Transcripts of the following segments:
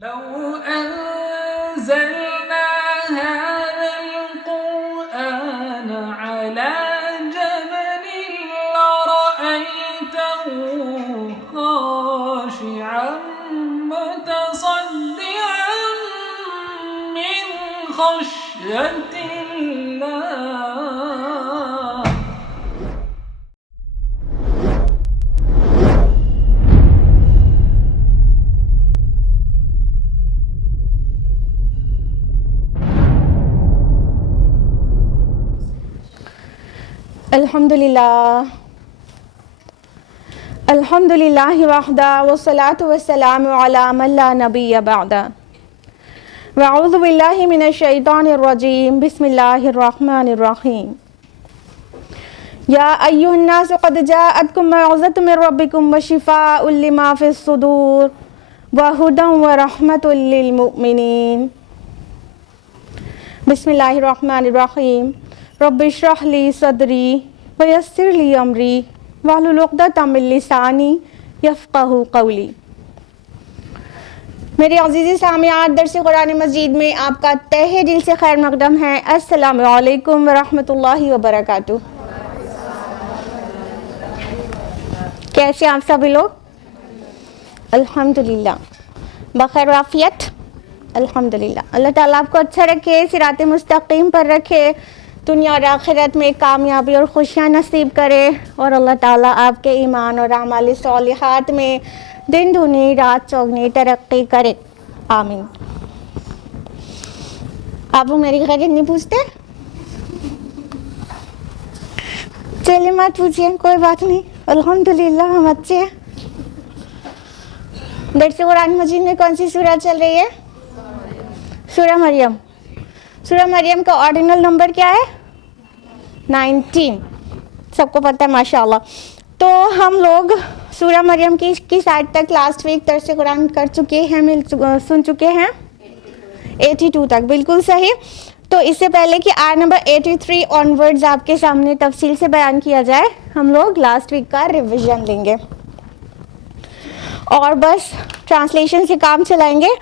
لو أنزلنا هذا القرآن على جبل لرأيته خاشعا متصدعا من خشية الله. الحمدللہ وحدہ والصلاة والسلام علی من لا نبی بعدہ. واعوذ باللہ من الشیطان الرجیم. بسم اللہ الرحمن الرحیم. یا ایھا الناس قد جاءتکم موعظۃ من ربکم وشفاء لما فی الصدور وہدی ورحمۃ للمؤمنین. بسم اللہ الرحمن الرحیم. رب اشرح لی صدری ویسر لی امری واحلل عقدۃ من لسانی یفقہوا قولی. میرے عزیزی سامعات، درس قرآن مجید میں آپ کا تہہ دل سے خیر مقدم ہے. السلام علیکم ورحمۃ اللہ وبرکاتہ. کیسے آپ سبھی لوگ؟ الحمدللہ بخیر وعافیت. الحمدللہ. اللہ تعالیٰ آپ کو اچھا رکھے، صراط مستقیم پر رکھے، دنیا اور آخرت میں کامیابی اور خوشیاں نصیب کرے، اور اللہ تعالیٰ آپ کے ایمان اور اعمال صالحات میں دن دگنی رات چوگنی ترقی کرے. آمین. آپ میری خیریت نہیں پوچھتے؟ چلیے مت پوچھیے، کوئی بات نہیں. الحمدللہ ہم اچھے ہیں. درس قرآن مجید میں کون سی سورہ چل رہی ہے؟ سورہ مریم. سورہ مریم کا آرڈینل نمبر کیا ہے؟ 19. سب کو پتہ ہے ماشاءاللہ. تو ہم لوگ سورہ مریم کی کس آیت تک لاسٹ ویک درس قرآن کر چکے ہیں، سن چکے ہیں؟ 82 تک. بالکل صحیح. تو اس سے پہلے کہ آیت نمبر 83 آنورڈز آپ کے سامنے تفصیل سے بیان کیا جائے، ہم لوگ لاسٹ ویک کا ریویژن لیں گے اور بس ٹرانسلیشن سے کام چلائیں گے،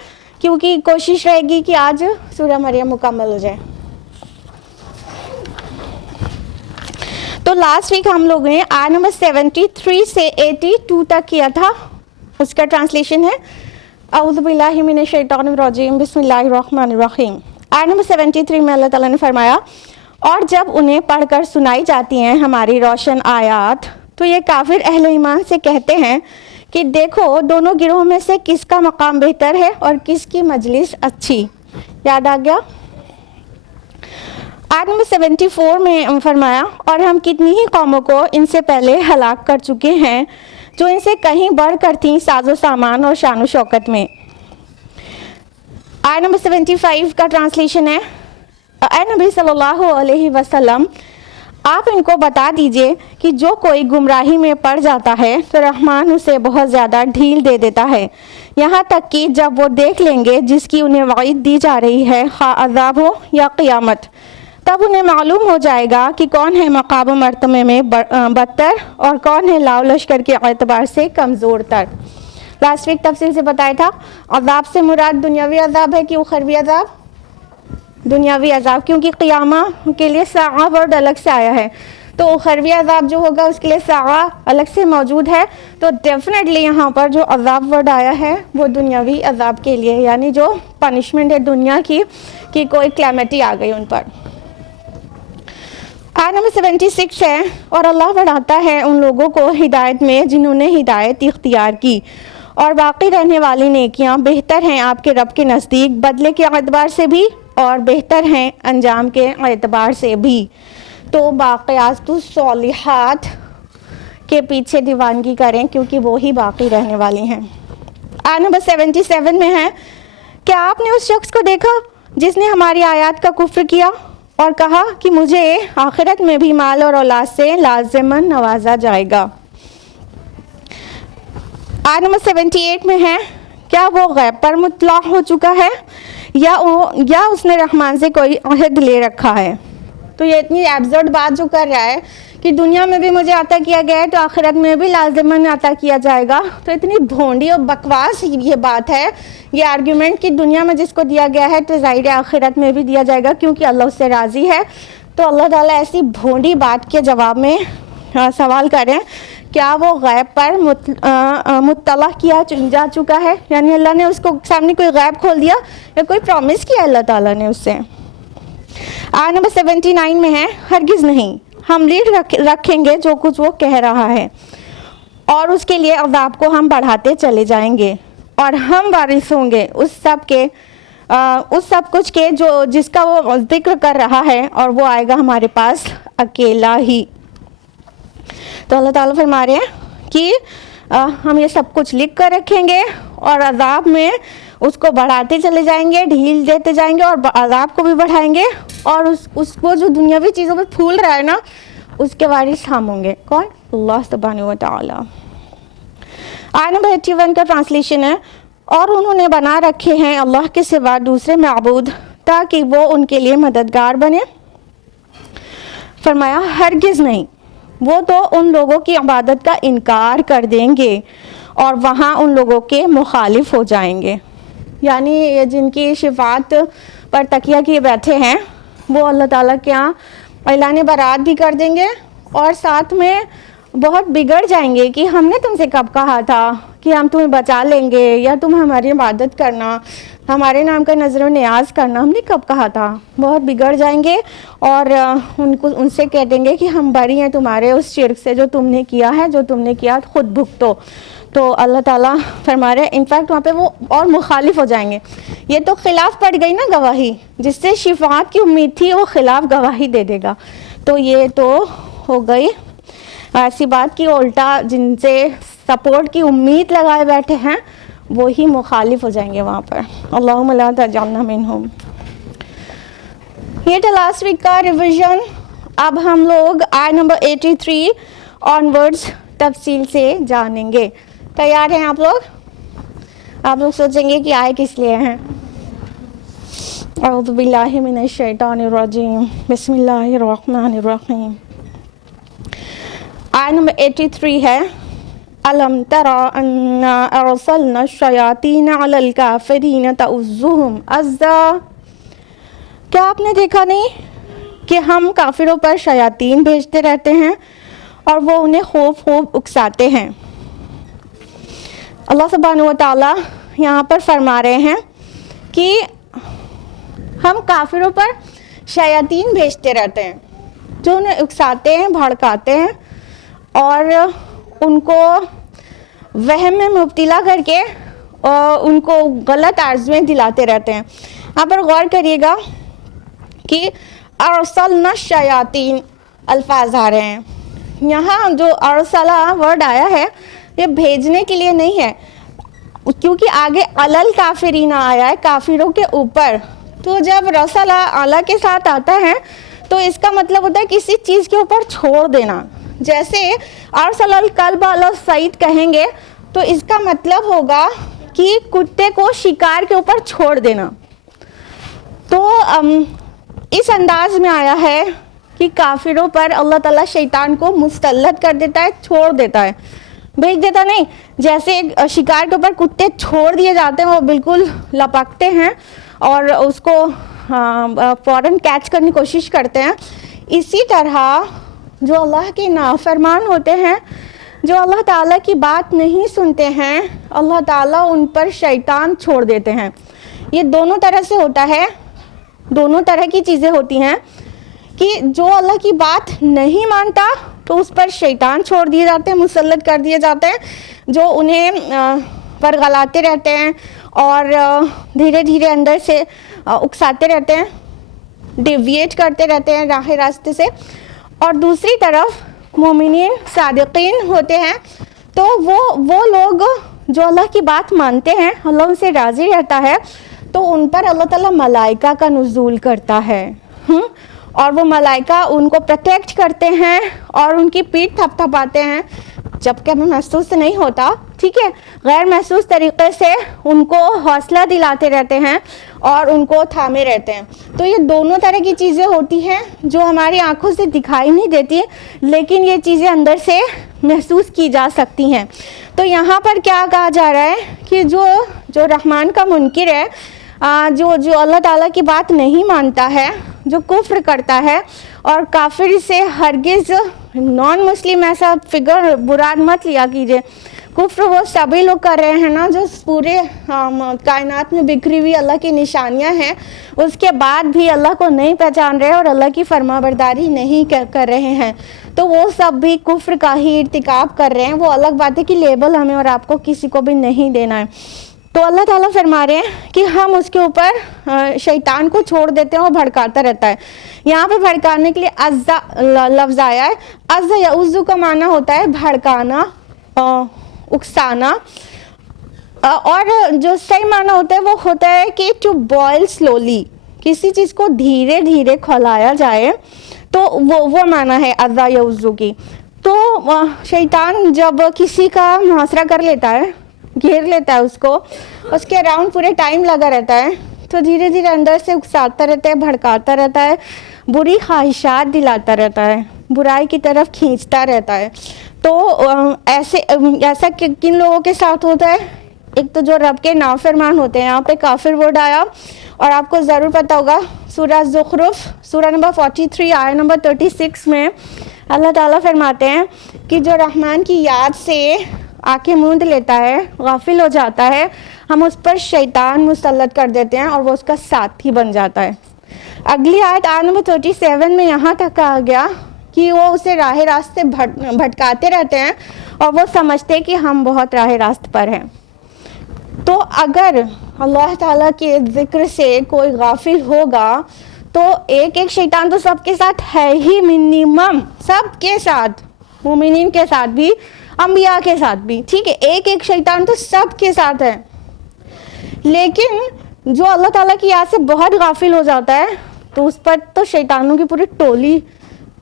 کیونکہ کوشش رہے گی کہ آج سورہ مریم مکمل ہو جائے. تو لاسٹ ویک ہم لوگوں نے آیت نمبر 73 سے 82 تک کیا تھا. اس کا ٹرانسلیشن ہے اعوذ باللہ من الشیطان الرجیم بسم اللہ الرحمن الرحیم. آیت نمبر 73 میں اللہ تعالیٰ نے فرمایا، اور جب انہیں پڑھ کر سنائی جاتی ہیں ہماری روشن آیات تو یہ کافر اہل ایمان سے کہتے ہیں کہ دیکھو دونوں گروہوں میں سے کس کا مقام بہتر ہے اور کس کی مجلس اچھی. یاد آ گیا؟ آیت نمبر 74 میں فرمایا، اور ہم کتنی ہی قوموں کو ان سے پہلے ہلاک کر چکے ہیں جو ان سے کہیں بڑھ کر تھیں ساز و سامان اور شان و شوکت میں. آیت نمبر 75 کا ٹرانسلیشن ہے، اے نبی صلی اللہ علیہ وسلم آپ ان کو بتا دیجئے کہ جو کوئی گمراہی میں پڑ جاتا ہے تو رحمان اسے بہت زیادہ ڈھیل دے دیتا ہے، یہاں تک کہ جب وہ دیکھ لیں گے جس کی انہیں وعید دی جا رہی ہے، خواہ عذاب ہو یا قیامت، تب انہیں معلوم ہو جائے گا کہ کون ہے مقام و مرتبے میں بدتر اور کون ہے لاؤ لشکر کے اعتبار سے کمزور تر. لاسٹ ویک تفصیل سے بتایا تھا عذاب سے مراد دنیاوی عذاب ہے کہ اخروی عذاب؟ دنیاوی عذاب، کیونکہ قیامہ کے لیے ساعہ ورڈ الگ سے آیا ہے، تو اخروی عذاب جو ہوگا اس کے لیے ساعہ الگ سے موجود ہے. تو ڈیفینیٹلی یہاں پر جو عذاب ورڈ آیا ہے وہ دنیاوی عذاب کے لیے، یعنی جو پنشمنٹ ہے دنیا کی کہ کوئی کلیمٹی آ گئی ان پر. آیت نمبر 76 ہے، اور اللہ بڑھاتا ہے ان لوگوں کو ہدایت میں جنہوں نے ہدایت اختیار کی، اور باقی رہنے والی نیکیاں بہتر ہیں آپ کے رب کے نزدیک بدلے کے اعتبار سے بھی اور بہتر ہیں انجام کے اعتبار سے بھی. تو باقیات الصالحات کے پیچھے دیوانگی کریں کیونکہ وہی باقی رہنے والی ہیں. آیت نمبر 77 میں ہے، کیا آپ نے اس شخص کو دیکھا جس نے ہماری آیات کا کفر کیا اور کہا کہ مجھے آخرت میں بھی مال اور اولاد سے لازماً نوازا جائے گا. آیت نمبر 78 میں ہے، کیا وہ غیب پر مطلع ہو چکا ہے یا اس نے رحمان سے کوئی عہد لے رکھا ہے. تو یہ اتنی ایبسرڈ بات جو کر رہا ہے کہ دنیا میں بھی مجھے عطا کیا گیا ہے تو آخرت میں بھی لازماً عطا کیا جائے گا. تو اتنی بھونڈی اور بکواس یہ بات ہے، یہ آرگیومنٹ کہ دنیا میں جس کو دیا گیا ہے تو ظاہر آخرت میں بھی دیا جائے گا کیونکہ اللہ اس سے راضی ہے. تو اللہ تعالیٰ ایسی بھونڈی بات کے جواب میں سوال کریں، کیا وہ غیب پر مطلع کیا جا چکا ہے؟ یعنی اللہ نے اس کو سامنے کوئی غیب کھول دیا یا کوئی پرومس کیا اللہ تعالیٰ نے اس سے؟ آیت نمبر 79 میں ہے، ہرگز نہیں، ہم لیڈ رکھیں گے جو کچھ وہ کہہ رہا ہے اور اس کے لیے عذاب کو ہم بڑھاتے چلے جائیں گے، اور ہم وارث ہوں گے اس سب کچھ کے جس کا وہ ذکر کر رہا ہے، اور وہ آئے گا ہمارے پاس اکیلا ہی. تو اللہ تعالیٰ فرما رہے ہیں کہ ہم یہ سب کچھ لکھ کر رکھیں گے اور عذاب میں اس کو بڑھاتے چلے جائیں گے، ڈھیل دیتے جائیں گے اور عذاب کو بھی بڑھائیں گے، اور اس کو جو دنیاوی چیزوں پہ پھول رہا ہے نا اس کے وارث ہم ہوں گے. کون؟ اللہ سبحانہ و تعالیٰ. آیت نمبر 81 کا ٹرانسلیشن ہے، اور انہوں نے بنا رکھے ہیں اللہ کے سوا دوسرے معبود تاکہ وہ ان کے لیے مددگار بنے. فرمایا ہرگز نہیں، وہ تو ان لوگوں کی عبادت کا انکار کر دیں گے اور وہاں ان لوگوں کے مخالف ہو جائیں گے. یعنی جن کی شفاعت پر تکیہ کیے بیٹھے ہیں وہ اللہ تعالیٰ کے یہاں اعلان برات بھی کر دیں گے اور ساتھ میں بہت بگڑ جائیں گے کہ ہم نے تم سے کب کہا تھا کہ ہم تمہیں بچا لیں گے یا تم ہماری عبادت کرنا، ہمارے نام کا نظر و نیاز کرنا، ہم نے کب کہا تھا. بہت بگڑ جائیں گے اور ان سے کہہ دیں گے کہ ہم بری ہیں تمہارے اس شرک سے جو تم نے کیا ہے، جو تم نے کیا خود بھگتو. تو اللہ تعالیٰ فرما رہے ہیں انفیکٹ وہاں پہ وہ اور مخالف ہو جائیں گے. یہ تو خلاف پڑ گئی نا گواہی، جس سے شفاعت کی امید تھی وہ خلاف گواہی دے دے گا. تو یہ تو ہو گئی ایسی بات کی الٹا جن سے سپورٹ کی امید لگائے بیٹھے ہیں وہی مخالف ہو جائیں گے وہاں پر. اللہم لا تجعلنا منہم. یہ تھا لاسٹ ویک کا ریویژن. اب ہم لوگ آیت نمبر 83 آنورڈز تفصیل سے جانیں گے. تیار ہیں آپ لوگ؟ آپ لوگ سوچیں گے کہ آئے کس لیے ہیں. اعوذ باللہ من الشیطان الرجیم، بسم اللہ الرحمن الرحیم. آیت نمبر 83 ہے، الم تری انا ارسلنا الشیاطین علی الکافرین تعزهم عزا. کیا آپ نے دیکھا نہیں کہ ہم کافروں پر شیاطین بھیجتے رہتے ہیں اور وہ انہیں خوب خوب اکساتے ہیں. اللہ سبحانہ و تعالیٰ یہاں پر فرما رہے ہیں کہ ہم کافروں پر شیاطین بھیجتے رہتے ہیں جو انہیں اکساتے ہیں، بھڑکاتے ہیں اور ان کو وہم میں مبتلا کر کے ان کو غلط آرزویں دلاتے رہتے ہیں. یہاں پر غور کریے گا کہ ارسلنا الشیاطین الفاظ آ رہے ہیں. یہاں جو ارسلہ ورڈ آیا ہے یہ بھیجنے کے لیے نہیں ہے کیونکہ آگے علل کافرین آیا ہے، کافروں کے اوپر. تو جب رسلہ اعلیٰ کے ساتھ آتا ہے تو اس کا مطلب ہوتا ہے کسی چیز کے اوپر چھوڑ دینا. جیسے ارسل الکلب علی الصید کہیں گے تو اس کا مطلب ہوگا کہ کتے کو شکار کے اوپر چھوڑ دینا. تو اس انداز میں آیا ہے کہ کافروں پر اللہ تعالیٰ شیطان کو مسلط کر دیتا ہے، چھوڑ دیتا ہے، بھیج دیتا نہیں. جیسے شکار کے اوپر کتے چھوڑ دیے جاتے ہیں، وہ بالکل لپکتے ہیں اور اس کو فوراً کیچ کرنے کی کوشش کرتے ہیں. اسی طرح جو اللہ کے نافرمان ہوتے ہیں، جو اللہ تعالیٰ کی بات نہیں سنتے ہیں، اللہ تعالیٰ ان پر شیطان چھوڑ دیتے ہیں. یہ دونوں طرح سے ہوتا ہے، دونوں طرح کی چیزیں ہوتی ہیں کہ جو اللہ کی بات نہیں مانتا تو اس پر شیطان چھوڑ دیے جاتے ہیں، مسلط کر دیے جاتے ہیں، جو انہیں ورغلاتے رہتے ہیں اور دھیرے دھیرے اندر سے اکساتے رہتے ہیں، ڈیویٹ کرتے رہتے ہیں راہ راستے سے. اور دوسری طرف مومنین صادقین ہوتے ہیں تو وہ لوگ جو اللہ کی بات مانتے ہیں، اللہ ان سے راضی رہتا ہے تو ان پر اللہ تعالیٰ ملائکہ کا نزول کرتا ہے اور وہ ملائکہ ان کو پروٹیکٹ کرتے ہیں اور ان کی پیٹھ تھپ تھپاتے ہیں. جب کہ ہمیں محسوس نہیں ہوتا ٹھیک ہے، غیر محسوس طریقے سے ان کو حوصلہ دلاتے رہتے ہیں اور ان کو تھامے رہتے ہیں. تو یہ دونوں طرح کی چیزیں ہوتی ہیں جو ہماری آنکھوں سے دکھائی نہیں دیتی، لیکن یہ چیزیں اندر سے محسوس کی جا سکتی ہیں. تو یہاں پر کیا کہا جا رہا ہے کہ جو رحمان کا منکر ہے، جو اللہ تعالیٰ کی بات نہیں مانتا ہے، جو کفر کرتا ہے، اور کافر سے ہرگز نان مسلم ایسا فگر برا مت لیا کیجیے. کفر وہ سبھی لوگ کر رہے ہیں نا جو پورے کائنات میں بکھری ہوئی اللہ کی نشانیاں ہیں، اس کے بعد بھی اللہ کو نہیں پہچان رہے اور اللہ کی فرما برداری نہیں کر رہے ہیں. تو وہ سب بھی کفر کا ہی ارتکاب کر رہے ہیں. وہ الگ بات ہے کہ لیبل ہمیں اور آپ کو کسی کو بھی نہیں دینا ہے. تو اللہ تعالیٰ فرما رہے ہیں کہ ہم اس کے اوپر شیطان کو چھوڑ دیتے ہیں اور بھڑکاتا رہتا ہے. یہاں پہ بھڑکانے کے لیے عزا لفظ آیا ہے. عزا یا عزو کا معنی ہوتا ہے بھڑکانا، اکسانا، اور جو صحیح معنی ہوتا ہے وہ ہوتا ہے کہ ٹو بوائل سلولی، کسی چیز کو دھیرے دھیرے کھولایا جائے، تو وہ معنی ہے عزا یا عزو کی. تو شیطان جب کسی کا محاصرہ کر لیتا ہے، گھیر لیتا ہے اس کے اراؤنڈ پورے ٹائم لگا رہتا ہے، تو دھیرے دھیرے اندر سے اکساتا رہتا ہے، بھڑکاتا رہتا ہے، بری خواہشات دلاتا رہتا ہے، برائی کی طرف کھینچتا رہتا ہے. تو ایسا کن لوگوں کے ساتھ ہوتا ہے؟ ایک تو جو رب کے نافرمان ہوتے ہیں. یہاں پہ کافر ورڈ آیا اور آپ کو ضرور پتہ ہوگا سورہ زخرف سورہ نمبر 43 آیت نمبر 36 میں اللہ تعالیٰ فرماتے ہیں کہ جو رحمان کی یاد سے آنکھیں موند لیتا ہے، غافل ہو جاتا ہے، ہم اس پر شیطان مسلط کر دیتے ہیں اور وہ اس کا ساتھی بن جاتا ہے. اگلی آیت نمبر 37 میں یہاں تک کہا گیا کہ وہ اسے راہ راست سے بھٹکاتے رہتے ہیں اور وہ سمجھتے ہیں کہ ہم بہت راہ راست پر ہیں. تو اگر اللہ تعالیٰ کے ذکر سے کوئی غافل ہوگا تو ایک شیطان تو سب کے ساتھ ہے ہی، منیمم سب کے ساتھ، مومنین کے ساتھ بھی، انبیاء کے ساتھ بھی، ٹھیک ہے، ایک شیطان تو سب کے ساتھ ہے. لیکن جو اللہ تعالیٰ کی یاد سے بہت غافل ہو جاتا ہے تو اس پر تو شیطانوں کی پوری ٹولی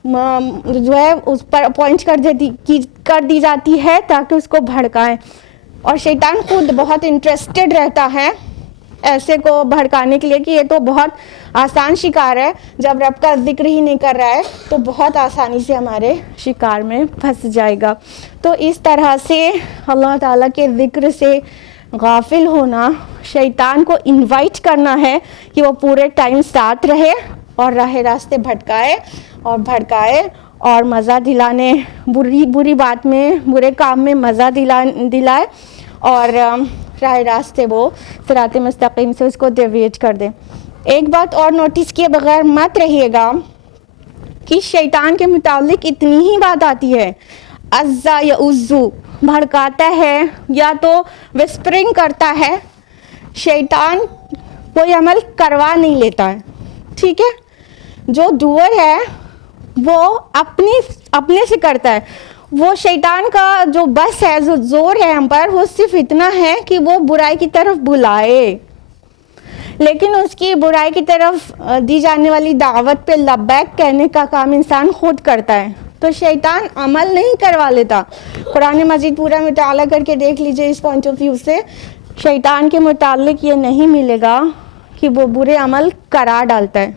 جو ہے اس پر اپوائنٹ کر دی جاتی ہے تاکہ اس کو بھڑکائیں. اور شیطان خود بہت انٹرسٹڈ رہتا ہے ایسے کو بھڑکانے کے لیے کہ یہ تو بہت آسان شکار ہے، جب رب کا ذکر ہی نہیں کر رہا ہے تو بہت آسانی سے ہمارے شکار میں پھنس جائے گا. تو اس طرح سے اللہ تعالیٰ کے ذکر سے غافل ہونا، شیطان کو انوائٹ کرنا ہے کہ وہ پورے ٹائم ساتھ رہے اور راہ راستے بھٹکائے اور مزہ دلانے، بری بات میں، برے کام میں مزہ دلائے اور راہ راستے وہ صراط مستقیم سے اس کو ڈیویٹ کر دے. ایک بات اور نوٹس کیے بغیر مت رہیے گا کہ شیطان کے متعلق اتنی ہی بات آتی ہے، عزا یا عزو، بھڑکاتا ہے یا تو وسپرنگ کرتا ہے. شیطان کوئی عمل کروا نہیں لیتا ہے، ٹھیک ہے، جو ڈوئر ہے وہ اپنے سے کرتا ہے. وہ شیطان کا جو بس ہے، جو زور ہے ہم پر، وہ صرف اتنا ہے کہ وہ برائی کی طرف بلائے، لیکن اس کی برائی کی طرف دی جانے والی دعوت پہ لبیک کہنے کا کام انسان خود کرتا ہے. تو شیطان عمل نہیں کروا لیتا. قرآن مجید پورا مطالعہ کر کے دیکھ لیجئے اس پوائنٹ آف ویو سے، شیطان کے متعلق یہ نہیں ملے گا کہ وہ برے عمل کرا ڈالتا ہے.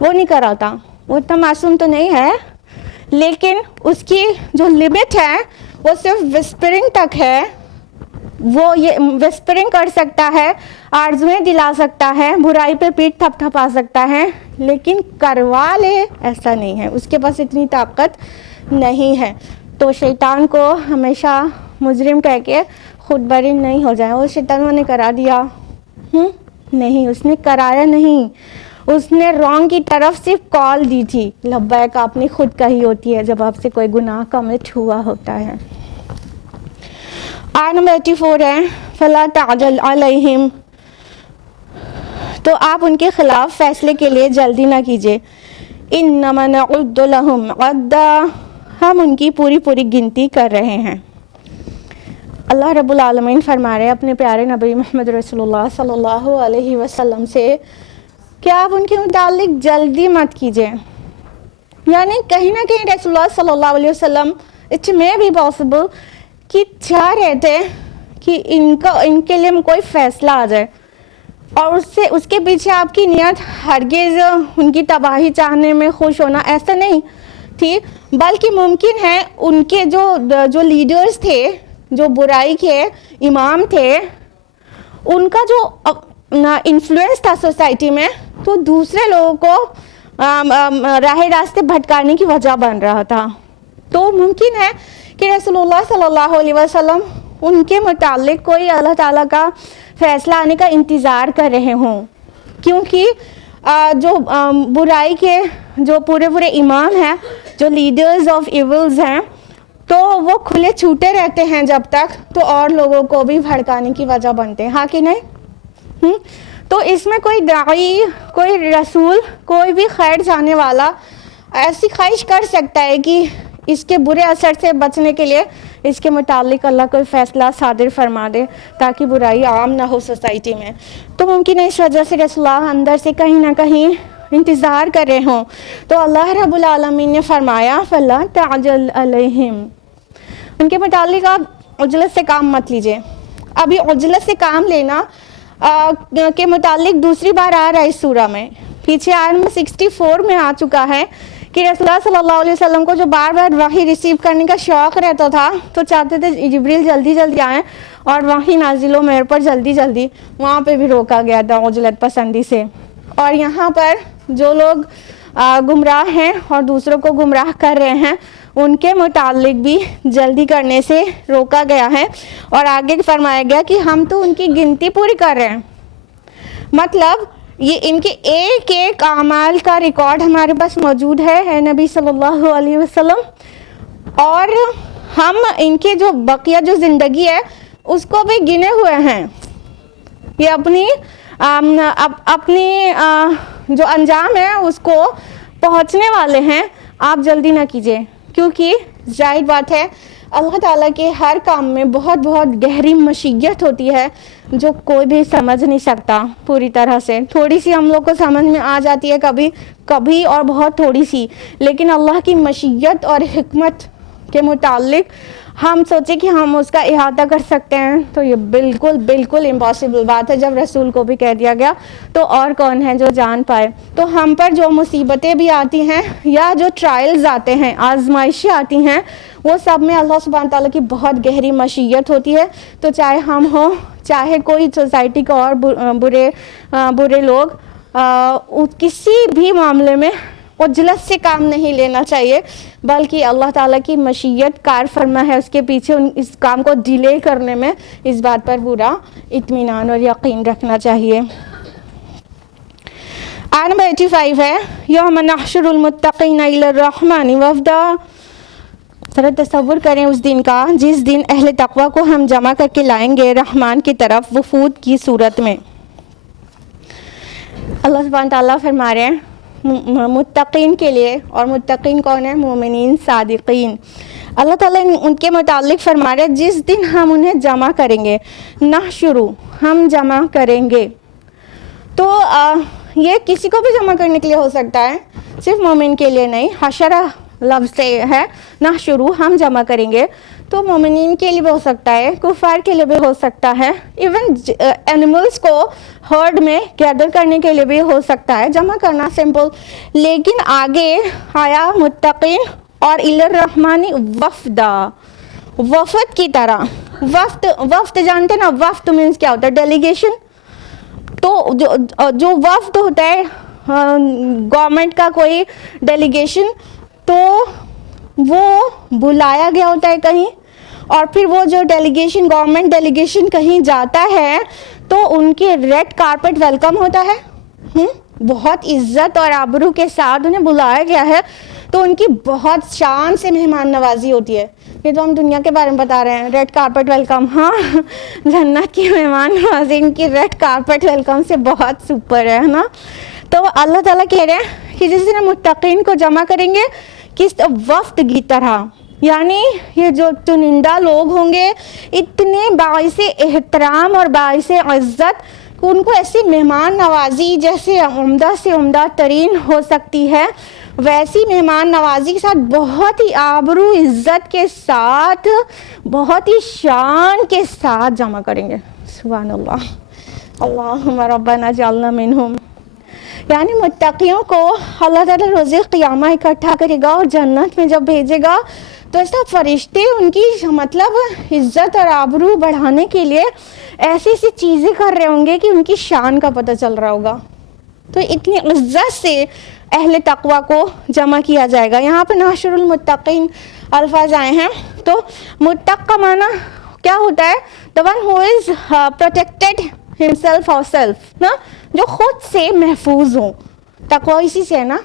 وہ نہیں کراتا، وہ اتنا معصوم تو نہیں ہے، لیکن اس کی جو لمٹ ہے وہ صرف وسپرنگ تک ہے. وہ یہ وسپرنگ کر سکتا ہے، آرزویں دلا سکتا ہے، برائی پہ پیٹ تھپا سکتا ہے، لیکن کروا لے ایسا نہیں ہے، اس کے پاس اتنی طاقت نہیں ہے. تو شیطان کو ہمیشہ مجرم کہہ کے خود بری نہیں ہو جائے. وہ شیطان نے کرا دیا، نہیں، اس نے کرایا نہیں، اس نے رانگ کی طرف صرف کال دی تھی. لبیک آپ نے خود کہی ہوتی ہے جب آپ سے کوئی گناہ کمٹ ہوا ہوتا ہے. آیت نمبر 84 ہے فَلَا تَعْجَلْ عَلَيْهِمْ، تو آپ ان کے خلاف فیصلے کے لیے جلدی نہ کیجیے. إِنَّمَا نَعُدُّ لَهُمْ عَدًّا، ہم ان کی پوری گنتی کر رہے ہیں. اللہ رب العالمین فرما رہے ہیں اپنے پیارے نبی محمد رسول اللہ صلی اللہ علیہ وسلم سے کہ آپ ان کے متعلق جلدی مت کیجیے. یعنی کہیں نہ کہیں رسول اللہ صلی اللہ علیہ وسلم اٹ مے بی پاسبل کہ چاہ رہے تھے کہ ان کے لیے کوئی فیصلہ آ جائے، اور اس کے پیچھے آپ کی نیت ہرگز ان کی تباہی چاہنے میں خوش ہونا ایسا نہیں تھی، بلکہ ممکن ہے ان کے جو لیڈرز تھے، جو برائی کے امام تھے، ان کا جو انفلوئنس تھا سوسائٹی میں، تو دوسرے لوگوں کو راہ راستے بھٹکانے کی وجہ بن رہا تھا۔ تو ممکن ہے کہ رسول اللہ صلی اللہ علیہ وسلم ان کے متعلق کوئی اللہ تعالیٰ کا فیصلہ آنے کا انتظار کر رہے ہوں، کیونکہ جو برائی کے جو پورے امام ہیں، جو لیڈرز آف ایولز ہیں، تو وہ کھلے چھوٹے رہتے ہیں جب تک، تو اور لوگوں کو بھی بھڑکانے کی وجہ بنتے ہیں، ہاں کہ نہیں؟ تو اس میں کوئی داعی، کوئی رسول، کوئی بھی خیر چاہنے والا ایسی خواہش کر سکتا ہے کہ اس کے برے اثر سے بچنے کے لیے اس کے متعلق اللہ کوئی فیصلہ صادر فرما دے تاکہ برائی عام نہ ہو سوسائٹی میں۔ تو ممکن ہے اس وجہ سے رسول اللہ اندر سے کہیں نہ کہیں انتظار کر رہے ہوں، تو اللہ رب العالمین نے فرمایا فَلَا تَعْجَلْ عَلَيْهِمْ، ان کے متعلق آپ عجلت سے کام مت لیجئے۔ ابھی عجلت سے کام لینا کے متعلق دوسری بار آ رہا ہے اس سورہ میں، پیچھے آیت نمبر 64 میں آ چکا ہے کہ رسول اللہ صلی اللہ علیہ وسلم کو جو بار بار وحی ریسیو کرنے کا شوق رہتا تھا، تو چاہتے تھے جبریل جلدی جلدی آئیں اور وحی نازل ہو میرے پر جلدی جلدی، وہاں پہ بھی روکا گیا تھا عجلت پسندی سے۔ اور یہاں پر جو لوگ گمراہ ہیں اور دوسروں کو گمراہ کر رہے ہیں، ان کے متعلق بھی جلدی کرنے سے روکا گیا ہے، اور آگے فرمایا گیا کہ ہم تو ان کی گنتی پوری کر رہے ہیں، مطلب یہ ان کے ایک ایک اعمال کا ریکارڈ ہمارے پاس موجود ہے، اے نبی صلی اللہ علیہ وسلم، اور ہم ان کے جو بقیہ جو زندگی ہے اس کو بھی گنے ہوئے ہیں، یہ اپنی جو انجام ہے اس کو پہنچنے والے ہیں۔ آپ جلدی نہ کیجیے، کیونکہ ظاہر بات ہے اللہ تعالیٰ کے ہر کام میں بہت گہری مشیت ہوتی ہے جو کوئی بھی سمجھ نہیں سکتا پوری طرح سے۔ تھوڑی سی ہم لوگ کو سمجھ میں آ جاتی ہے کبھی اور بہت تھوڑی سی، لیکن اللہ کی مشیت اور حکمت کے متعلق ہم سوچیں کہ ہم اس کا احاطہ کر سکتے ہیں تو یہ بالکل امپاسبل بات ہے۔ جب رسول کو بھی کہہ دیا گیا تو اور کون ہے جو جان پائے۔ تو ہم پر جو مصیبتیں بھی آتی ہیں یا جو ٹرائلز آتے ہیں، آزمائشیں آتی ہیں، وہ سب میں اللہ سبحانہ تعالیٰ کی بہت گہری مشیت ہوتی ہے۔ تو چاہے ہم ہوں، چاہے کوئی سوسائٹی کا اور برے لوگ، کسی بھی معاملے میں عجلت سے کام نہیں لینا چاہیے، بلکہ اللہ تعالیٰ کی مشیت کار فرما ہے اس کے پیچھے، اس کام کو ڈیلے کرنے میں اس بات پر پورا اطمینان اور یقین رکھنا چاہیے۔ آیت نمبر 85 ہے یوم نحشر المتقین الی الرحمن وفدا۔ ذرا تصور کریں اس دن کا جس دن اہل تقوی کو ہم جمع کر کے لائیں گے رحمان کی طرف وفود کی صورت میں۔ اللہ سبحانہ تعالیٰ فرما رہے ہیں متقین کے لیے، اور متقین کون ہیں؟ مومنین، صادقین۔ اللہ تعالیٰ ان کے متعلق فرما رہے ہیں جس دن ہم انہیں جمع کریں گے، نحشرو، ہم جمع کریں گے۔ تو یہ کسی کو بھی جمع کرنے کے لیے ہو سکتا ہے، صرف مومن کے لیے نہیں۔ حشرہ لفظ سے ہے، نحشرو، ہم جمع کریں گے، تو مومنین کے لیے بھی ہو سکتا ہے، کفار کے لیے بھی ہو سکتا ہے، ایون اینیملز کو ہرڈ میں گیدر کرنے کے لیے بھی ہو سکتا ہے، جمع کرنا سمپل۔ لیکن آگے آیا متقین اور الی الرحمن وفدا، وفد کی طرح۔ وفد جانتے نا، وفد مینس کیا ہوتا ہے؟ ڈیلیگیشن۔ تو جو وفد ہوتا ہے گورنمنٹ کا کوئی ڈیلیگیشن، تو وہ بلایا گیا ہوتا ہے کہیں، اور پھر وہ جو ڈیلیگیشن، گورنمنٹ ڈیلیگیشن کہیں جاتا ہے تو ان کے ریڈ کارپٹ ویلکم ہوتا ہے، بہت عزت اور آبرو کے ساتھ انہیں بلایا گیا ہے، تو ان کی بہت شان سے مہمان نوازی ہوتی ہے۔ یہ تو ہم دنیا کے بارے میں بتا رہے ہیں، ریڈ کارپٹ ویلکم، ہاں جنت کی مہمان نوازی ان کی ریڈ کارپٹ ویلکم سے بہت سپر ہے نا۔ تو اللہ تعالیٰ کہہ رہے ہیں کہ جس دن متقین کو جمع کریں گے کس وفد کی طرح، یعنی یہ جو چنندہ لوگ ہوں گے اتنے باعث احترام اور باعث عزت، ان کو ایسی مہمان نوازی جیسے عمدہ سے عمدہ ترین ہو سکتی ہے ویسی مہمان نوازی کے ساتھ بہت ہی آبرو عزت کے ساتھ بہت ہی شان کے ساتھ جمع کریں گے. سبحان اللہ. اللہم ربنا اجعلنا منہم. یعنی متقیوں کو اللہ تعالیٰ روز قیامہ اکٹھا کرے گا اور جنت میں جب بھیجے گا تو ایسا فرشتے ان کی مطلب عزت اور آبرو بڑھانے کے لیے ایسی ایسی چیزیں کر رہے ہوں گے کہ ان کی شان کا پتہ چل رہا ہوگا. تو اتنی عزت سے اہل تقوی کو جمع کیا جائے گا. یہاں پہ نحشر المتقین الفاظ آئے ہیں. تو متق کا معنی کیا ہوتا ہے؟ the one who is protected himself or self, نا جو خود سے محفوظ ہوں. تقوی اسی سے ہے نا,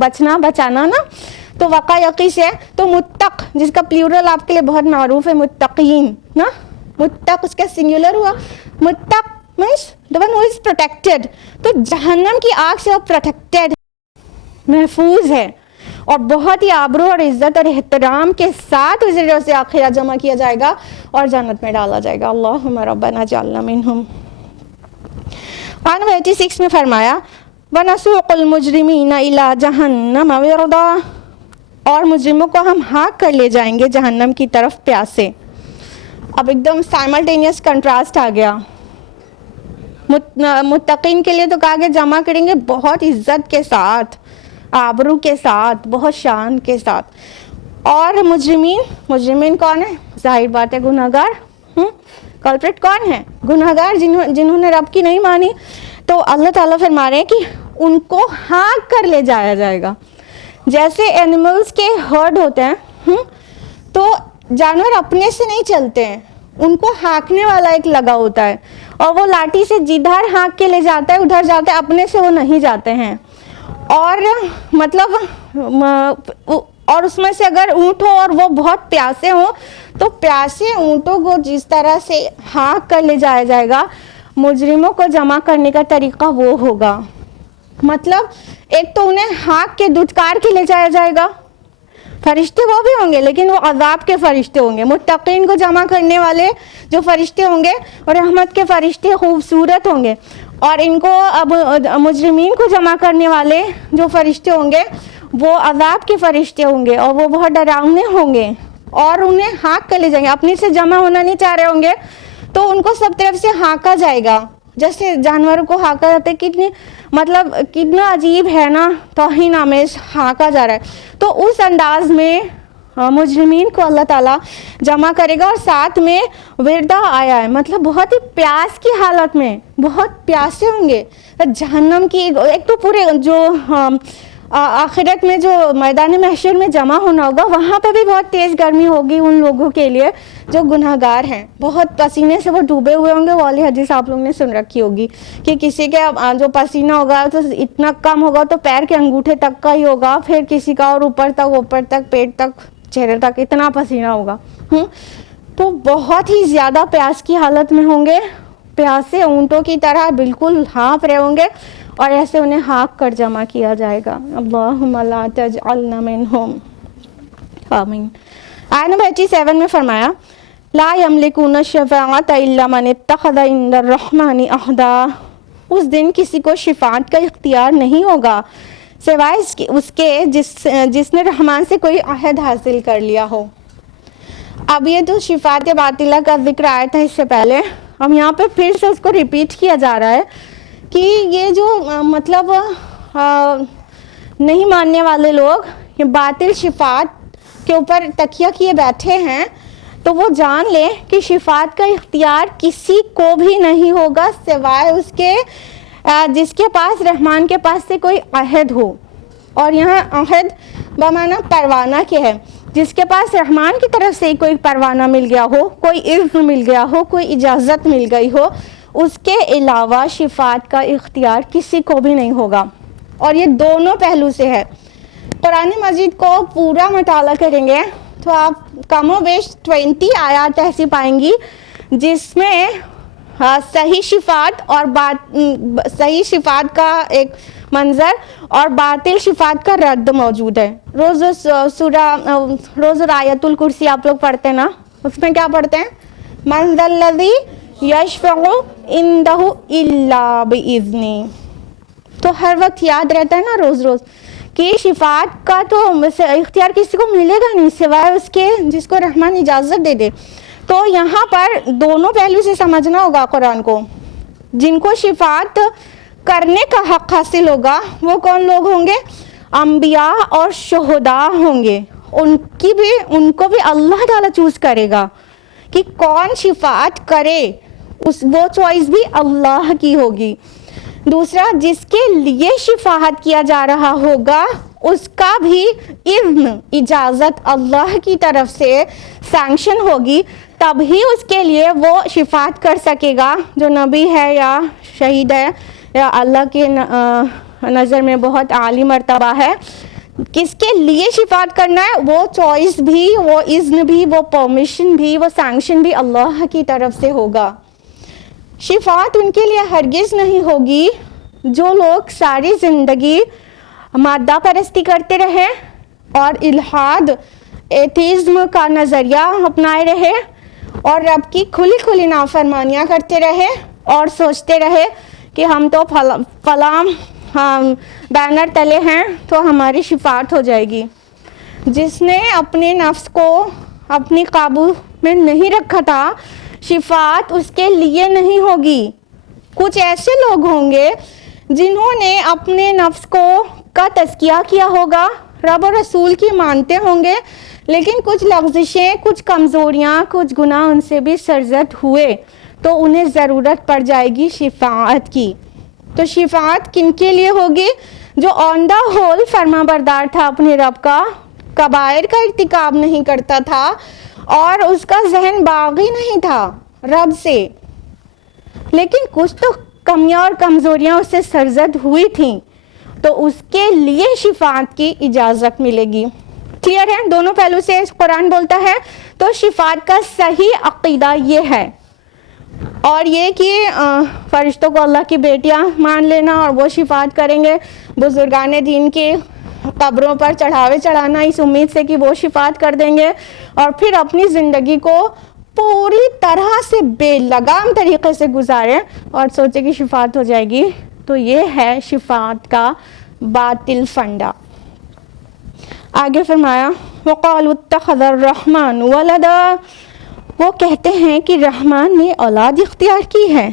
بچنا بچانا نا, تو وقع یقی سے ہے. تو متق جس کا پلیورل آپ کے لیے بہت معروف ہے متقین نا, متق اس کا سنگولر ہوا. متق means the one who is protected. تو جہنم کی آگ سے وہ پروٹیکٹڈ محفوظ ہے اور بہت ہی آبرو اور عزت اور احترام کے ساتھ اسے روز آخرہ جمع کیا جائے گا اور جنت میں ڈالا جائے گا. اللہم ربنا اجعلنا منہم. آیت 86 میں فرمایا وَنَسُوقُ الْمُجْرِمِينَ إِلَىٰ جَهَنَّمَ وِرْدًا, اور مجرموں کو ہم ہانک کر لے جائیں گے جہنم کی طرف پیاسے. اب ایک دم سائملٹینیس کنٹراسٹ آ گیا. متقین کے لیے تو کہا کہ جمع کریں گے بہت عزت کے ساتھ, آبرو کے ساتھ, بہت شان کے ساتھ. اور مجرمین کون ہیں؟ ظاہر بات ہے گناہگار. کلپریٹ کون ہے؟ گناہگار جنہوں نے رب کی نہیں مانی. تو اللہ تعالیٰ فرما رہے ہیں کہ ان کو ہانک کر لے جایا جائے گا. جیسے اینیملز کے ہرڈ ہوتے ہیں, تو جانور اپنے سے نہیں چلتے ہیں, ان کو ہانکنے والا ایک لگا ہوتا ہے اور وہ لاٹھی سے جدھر ہانک کے لے جاتا ہے ادھر جاتا ہے, اپنے سے وہ نہیں جاتے ہیں. اور مطلب اور اس میں سے اگر اونٹ ہو اور وہ بہت پیاسے ہوں تو پیاسے اونٹوں کو جس طرح سے ہانک کر لے جایا جائے گا, مجرموں کو جمع کرنے کا طریقہ وہ ہوگا. مطلب ایک تو انہیں ہانک کے دھتکار کے لے جایا جائے گا, فرشتے وہ بھی ہوں گے لیکن وہ عذاب کے فرشتے ہوں گے. متقین کو جمع کرنے والے جو فرشتے ہوں گے اور رحمت کے فرشتے خوبصورت ہوں گے, اور ان کو اب مجرمین کو جمع کرنے والے جو فرشتے ہوں گے وہ عذاب کے فرشتے ہوں گے اور وہ بہت ڈراؤنے ہوں گے اور انہیں ہانک کر لے جائیں گے. اپنے سے جمع ہونا نہیں چاہ رہے ہوں گے تو ان کو سب طرف سے ہانکا جائے گا جیسے جانوروں کو ہانکا جاتا ہے. کتنا عجیب ہے نا, توہین آمیز ہانکا جا رہا ہے. تو اس انداز میں مجرمین کو اللہ تعالیٰ جمع کرے گا, اور ساتھ میں وردا آیا ہے مطلب بہت ہی پیاس کی حالت میں, بہت پیاسے ہوں گے. جہنم کی ایک تو پورے جو آخرت میں جو میدان محشر میں جمع ہونا ہوگا وہاں پہ بھی بہت تیز گرمی ہوگی ان لوگوں کے لیے جو گناہگار ہیں, بہت پسینے سے وہ ڈوبے ہوئے ہوں گے. وہ والی حدیث آپ لوگوں نے سن رکھی ہوگی کہ کسی کے جو پسینہ ہوگا تو اتنا کم ہوگا تو پیر کے انگوٹھے تک کا ہی ہوگا, پھر کسی کا اور اوپر تک پیٹ تک چہرے تک اتنا پسینہ ہوگا. تو بہت ہی زیادہ پیاس کی حالت میں ہوں گے, پیاسے اونٹوں کی طرح بالکل ہانپ رہے ہوں گے اور ایسے انہیں ہانک کر جمع کیا جائے گا. اللہم لا تجعلنا منہم. آمین. آیت نمبر 87 میں فرمایا لا یملکون الشفاعۃ الا من اتخذ عند الرحمن عہدا. اس دن کسی کو شفاعت کا اختیار نہیں ہوگا سوائے اس کے جس نے رحمان سے کوئی عہد حاصل کر لیا ہو. اب یہ تو شفاعت باطلہ کا ذکر آیا تھا اس سے پہلے, اب یہاں پہ پھر سے اس کو ریپیٹ کیا جا رہا ہے کہ یہ جو مطلب نہیں ماننے والے لوگ یہ باطل شفاعت کے اوپر تکیہ کیے بیٹھے ہیں, تو وہ جان لیں کہ شفاعت کا اختیار کسی کو بھی نہیں ہوگا سوائے اس کے جس کے پاس رحمان کے پاس سے کوئی عہد ہو. اور یہاں عہد بمعنی پروانہ کے ہے, جس کے پاس رحمان کی طرف سے کوئی پروانہ مل گیا ہو, کوئی اذن مل گیا ہو, کوئی اجازت مل گئی ہو, اس کے علاوہ شفاعت کا اختیار کسی کو بھی نہیں ہوگا. اور یہ دونوں پہلو سے ہے. قرآن مجید کو پورا مطالعہ کریں گے تو آپ کم و بیش 20 آیات ایسی پائیں گی جس میں صحیح شفاعت اور صحیح شفاعت کا ایک منظر اور باطل شفاعت کا رد موجود ہے. روز آیت الکرسی آپ لوگ پڑھتے ہیں نا, اس میں کیا پڑھتے ہیں؟ من ذا الذی یشفع عنده الا باذنہ. تو ہر وقت یاد رہتا ہے نا روز کہ شفاعت کا تو اختیار کسی کو ملے گا نہیں سوائے اس کے جس کو رحمان اجازت دے دے. تو یہاں پر دونوں پہلو سے سمجھنا ہوگا قرآن کو. جن کو شفاعت کرنے کا حق حاصل ہوگا وہ کون لوگ ہوں گے؟ انبیاء اور شہداء ہوں گے. ان کو بھی اللہ تعالیٰ چوز کرے گا کہ کون شفاعت کرے، وہ چوائس بھی اللہ کی ہوگی. دوسرا، جس کے لیے شفاعت کیا جا رہا ہوگا اس کا بھی اذن، اجازت اللہ کی طرف سے سینکشن ہوگی، تب ہی اس کے لیے وہ شفاعت کر سکے گا جو نبی ہے یا شہید ہے یا اللہ کے نظر میں بہت عالی مرتبہ ہے. کس کے لیے شفاعت کرنا ہے وہ چوائس بھی، وہ اذن بھی، وہ پرمیشن بھی، وہ سینکشن بھی اللہ کی طرف سے ہوگا. شفاعت ان کے لیے ہرگز نہیں ہوگی جو لوگ ساری زندگی مادہ پرستی کرتے رہے اور الحاد، ایتھیزم کا نظریہ اپنائے رہے اور رب کی کھلی کھلی نافرمانیاں کرتے رہے اور سوچتے رہے کہ ہم تو فلاں بینر تلے ہیں تو ہماری شفاعت ہو جائے گی. جس نے اپنے نفس کو اپنی قابو میں نہیں رکھا تھا شفاعت اس کے لیے نہیں ہوگی. کچھ ایسے لوگ ہوں گے جنہوں نے اپنے نفس کا تزکیہ کیا ہوگا، رب و رسول کی مانتے ہوں گے، لیکن کچھ لغزشیں، کچھ کمزوریاں، کچھ گناہ ان سے بھی سرزد ہوئے تو انہیں ضرورت پڑ جائے گی شفاعت کی. تو شفاعت کن کے لیے ہوگی؟ جو آن دا ہول فرما بردار تھا اپنے رب کا، کبائر کا ارتکاب نہیں کرتا تھا اور اس کا ذہن باغی نہیں تھا رب سے، لیکن کچھ تو کمیاں اور کمزوریاں اس سے سرزد ہوئی تھیں، تو اس کے لیے شفاعت کی اجازت ملے گی. کلیئر ہے؟ دونوں پہلو سے قرآن بولتا ہے. تو شفاعت کا صحیح عقیدہ یہ ہے، اور یہ کہ فرشتوں کو اللہ کی بیٹیاں مان لینا اور وہ شفاعت کریں گے، بزرگان دین کے قبروں پر چڑھاوے چڑھانا اس امید سے کہ وہ شفاعت کر دیں گے، اور پھر اپنی زندگی کو پوری طرح سے بے لگام طریقے سے گزاریں اور سوچیں کہ شفاعت ہو جائے گی. تو یہ ہے شفاعت کا باطل فنڈا. آگے فرمایا وَقَالُوا اتَّخَذَ الرَّحْمَنُ وَلَدًا، وہ کہتے ہیں کہ رحمان نے اولاد اختیار کی ہے.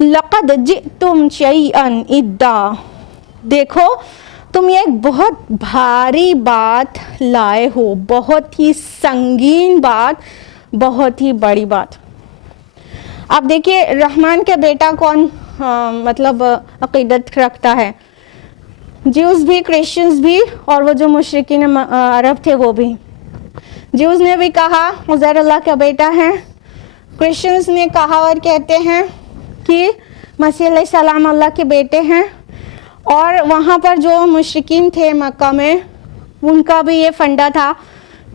لَقَدْ جِئْتُمْ شَيْئًا إِدًّا، دیکھو تم ایک بہت بھاری بات لائے ہو، بہت ہی سنگین بات، بہت ہی بڑی بات. اب دیکھیے رحمان کے بیٹا کون مطلب عقیدت رکھتا ہے؟ جیوز بھی، کرسچنز بھی، اور وہ جو مشرکین عرب تھے وہ بھی. جیوز نے بھی کہا عزیر اللہ کا بیٹا ہے، کرسچنز نے کہا اور کہتے ہیں کہ مسیح علیہ السلام اللہ کے بیٹے ہیں، اور وہاں پر جو مشرکین تھے مکہ میں ان کا بھی یہ فنڈا تھا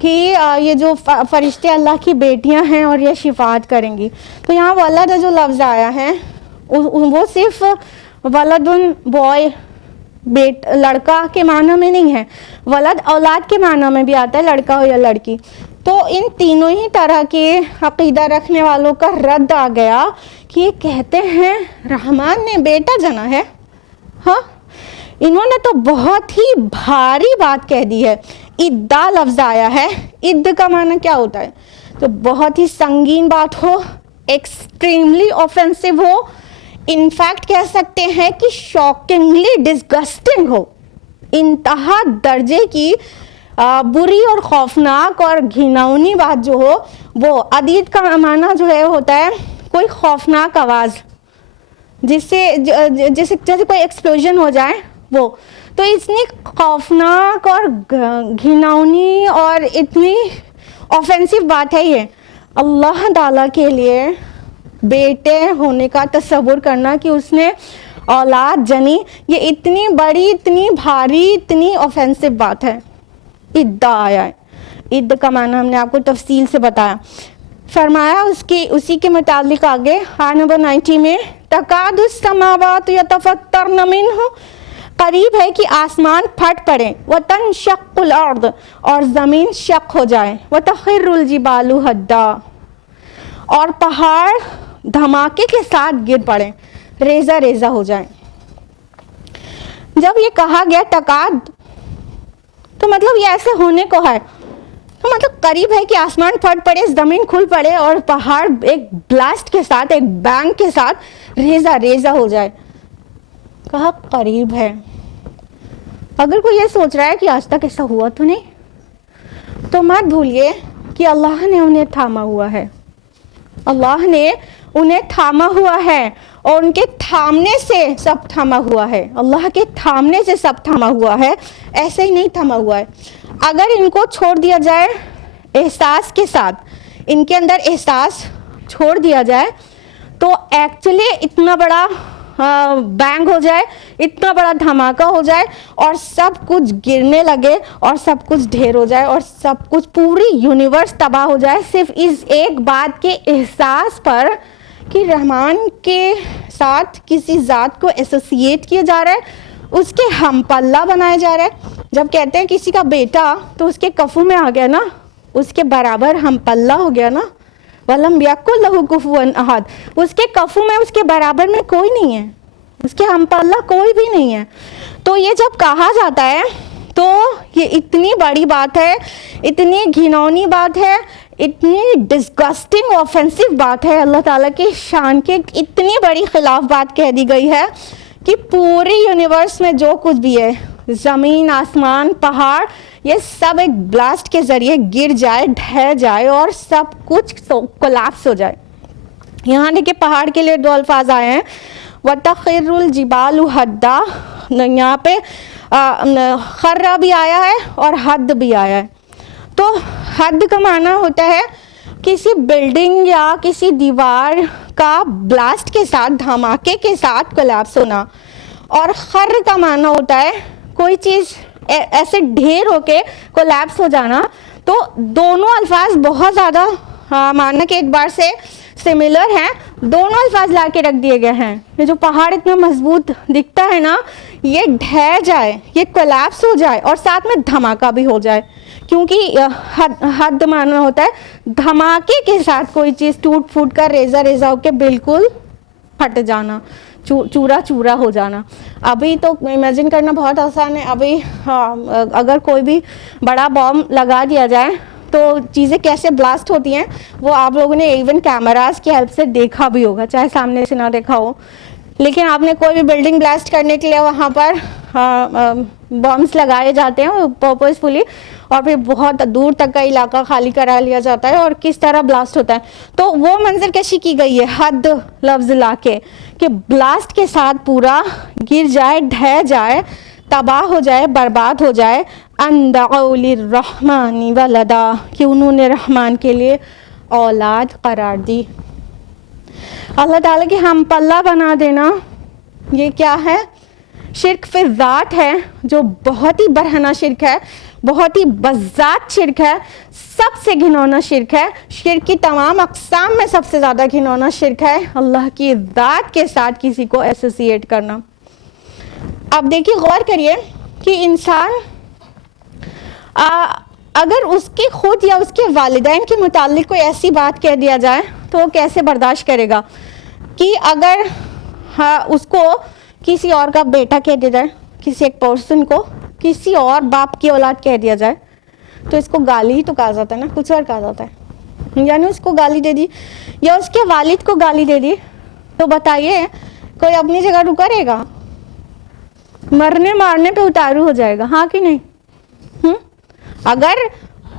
کہ یہ جو فرشتے اللہ کی بیٹیاں ہیں اور یہ شفاعت کریں گی. تو یہاں ولد جو لفظ آیا ہے وہ صرف ولدن بوائے لڑکا کے معنی میں نہیں ہے، ولد اولاد کے معنی میں بھی آتا ہے، لڑکا ہو یا لڑکی. تو ان تینوں ہی طرح کے عقیدہ رکھنے والوں کا رد آ گیا کہ یہ کہتے ہیں رحمان نے بیٹا جنا ہے. ہاں، انہوں نے تو بہت ہی بھاری بات کہہ دی ہے. ادا لفظ آیا ہے، اد کا معنی کیا ہوتا ہے؟ تو بہت ہی سنگین بات ہو، ایکسٹریملی آفینسو ہو، انفیکٹ کہہ سکتے ہیں کہ شاکنگلی ڈسگسٹنگ ہو، انتہا درجے کی بری اور خوفناک اور گھناؤنی بات جو ہو. وہ عدید کا معنی جو ہے ہوتا ہے کوئی خوفناک آواز، جیسے کوئی ایکسپلوژن ہو جائے وہ. تو اتنی خوفناک اور گھناؤنی اور اتنی آفینسو بات ہے یہ. اللہ تعالیٰ کے لیے بیٹے ہونے کا تصور کرنا کہ اس نے اولاد جنی، یہ اتنی بڑی، اتنی بھاری، اتنی آفینسو بات ہے. ادعا آیا ہے، اد کا معنی ہم نے آپ کو تفصیل سے بتایا. فرمایا اسی کے متعلق آگے آیت نمبر 90 میں تکاد السماوات یتفطرن منہ، قریب ہے کہ آسمان پھٹ پڑے، وتنشق الارض، اور زمین شق ہو جائے، وتخر الجبال ہدا، اور پہاڑ دھماکے کے ساتھ گر پڑے، ریزہ ریزہ ہو جائیں. جب یہ کہا گیا تکاد تو مطلب یہ ایسے ہونے کو ہے، تو مطلب قریب ہے کہ آسمان پھٹ پڑے، زمین کھل پڑے اور پہاڑ ایک بلاسٹ کے ساتھ، ایک بینگ کے ساتھ ریزہ ریزہ ہو جائے. کہا قریب ہے. اگر کوئی یہ سوچ رہا ہے کہ آج تک ایسا ہوا تو نہیں، تو مت بھولیے کہ اللہ نے انہیں تھاما ہوا ہے. اللہ نے انہیں تھاما ہوا ہے اور ان کے تھامنے سے سب تھاما ہوا ہے. اللہ کے تھامنے سے سب تھاما ہوا ہے، ایسے ہی نہیں تھاما ہوا ہے. اگر ان کو چھوڑ دیا جائے احساس کے ساتھ، ان کے اندر احساس چھوڑ دیا جائے، تو ایکچولی اتنا بڑا بینگ ہو جائے، اتنا بڑا دھماکہ ہو جائے اور سب کچھ گرنے لگے اور سب کچھ ڈھیر ہو جائے اور سب کچھ پوری یونیورس تباہ ہو جائے، صرف اس ایک بات کے احساس پر کہ رحمان کے ساتھ کسی ذات کو ایسوسیٹ کیا جا رہا ہے، اس کے ہم پلہ بنایا جا رہا ہے. جب کہتے ہیں کسی کا بیٹا تو اس کے کفو میں آ گیا نا، اس کے برابر ہم پلہ ہو گیا نا. وَلَمْ يَكُنْ لَهُ كُفُوًا أَحَدٌ، اس کے کفو میں، اس کے برابر میں کوئی نہیں ہے، اس کے ہم پلہ کوئی بھی نہیں ہے. تو یہ جب کہا جاتا ہے تو یہ اتنی بڑی بات ہے، اتنی گھنونی بات ہے، اتنی ڈسگسٹنگ آفینسو بات ہے، اللہ تعالیٰ کی شان کے اتنی بڑی خلاف بات کہہ دی گئی ہے کہ پوری یونیورس میں جو کچھ بھی ہے، زمین، آسمان، پہاڑ، یہ سب ایک بلاسٹ کے ذریعے گر جائے، ڈھہ جائے اور سب کچھ کولیپس ہو جائے. یہاں دیکھیں پہاڑ کے لیے دو الفاظ آئے ہیں، وَتَخِرُّ الْجِبَالُ هَدًّا، یہاں پہ خرہ بھی آیا ہے اور حد بھی آیا ہے. تو حد کا معنی ہوتا ہے کسی بلڈنگ یا کسی دیوار کا بلاسٹ کے ساتھ، دھماکے کے ساتھ کولیپس ہونا، اور خر کا معنی ہوتا ہے کوئی چیز ایسے ڈھیر ہو کے کولیپس ہو جانا. تو دونوں الفاظ بہت زیادہ معنی کے اعتبار سے سملر ہیں، دونوں الفاظ لا کے رکھ دیے گئے ہیں. یہ جو پہاڑ اتنا مضبوط دکھتا ہے نا، یہ ڈھہ جائے، یہ کولیپس ہو جائے اور ساتھ میں دھماکہ بھی ہو جائے، کیونکہ حد معنی ہوتا ہے دھماکے کے ساتھ کوئی چیز ٹوٹ پھوٹ کر ریزہ ریزہ ہو کے بالکل پھٹ جانا، چورا چورا ہو جانا. ابھی تو امیجن کرنا بہت آسان ہے، ابھی اگر کوئی بھی بڑا بام لگا دیا جائے تو چیزیں کیسے بلاسٹ ہوتی ہیں وہ آپ لوگوں نے ایون کیمراز کی ہیلپ سے دیکھا بھی ہوگا، چاہے سامنے سے نہ دیکھا ہو. لیکن آپ نے کوئی بھی بلڈنگ بلاسٹ کرنے کے لیے وہاں پر بمس لگائے جاتے ہیں پرپزفلی، اور پھر بہت دور تک کا علاقہ خالی کرا لیا جاتا ہے اور کس طرح بلاسٹ ہوتا ہے. تو وہ منظر کشی کی گئی ہے حد لفظ لا کے، کہ بلاسٹ کے ساتھ پورا گر جائے، ڈھہ جائے، تباہ ہو جائے، برباد ہو جائے. ان دعوا للرحمن ولدا، کہ انہوں نے رحمان کے لیے اولاد قرار دی. اللہ تعالیٰ کے ہم پلہ بنا دینا یہ کیا ہے؟ شرک فی ذات ہے، جو بہت ہی برہنہ شرک ہے، بہت ہی بذات شرک ہے، سب سے گھنونا شرک ہے. شرک کی تمام اقسام میں سب سے زیادہ گھنونا شرک ہے اللہ کی ذات کے ساتھ کسی کو ایسوسیٹ کرنا. اب دیکھیے، غور کریے کہ انسان اگر اس کے خود یا اس کے والدین کے متعلق کوئی ایسی بات کہہ دیا جائے تو وہ کیسے برداشت کرے گا؟ کہ اگر اس کو کسی اور کا بیٹا کہہ دیا جائے، کسی ایک پرسن کو کسی اور باپ کی اولاد کہہ دیا جائے تو اس کو گالی ہی تو کہا جاتا ہے نا، کچھ اور کہا جاتا ہے. یعنی اس کو گالی دے دی یا اس کے والد کو گالی دے دی، تو بتائیے کوئی اپنی جگہ رکا رہے گا؟ مرنے مارنے پہ اتارو ہو جائے گا، ہاں کہ نہیں؟ اگر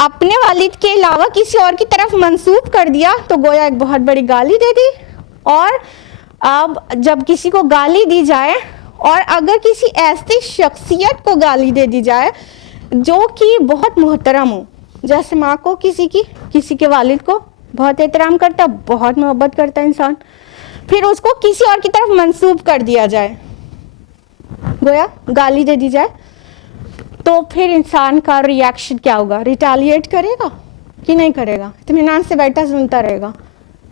اپنے والد کے علاوہ کسی اور کی طرف منسوب کر دیا تو گویا ایک بہت بڑی گالی دے دی. اور اب جب کسی کو گالی دی جائے، اور اگر کسی ایسی شخصیت کو گالی دے دی جائے جو کہ بہت محترم ہو، جیسے ماں کو کسی کے والد کو بہت احترام کرتا، بہت محبت کرتا انسان، پھر اس کو کسی اور کی طرف منسوب کر دیا جائے، گویا گالی دے دی جائے، تو پھر انسان کا ری ایکشن کیا ہوگا؟ ریٹیلیٹ کرے گا کہ نہیں کرے گا؟ اطمینان سے بیٹھا سنتا رہے گا؟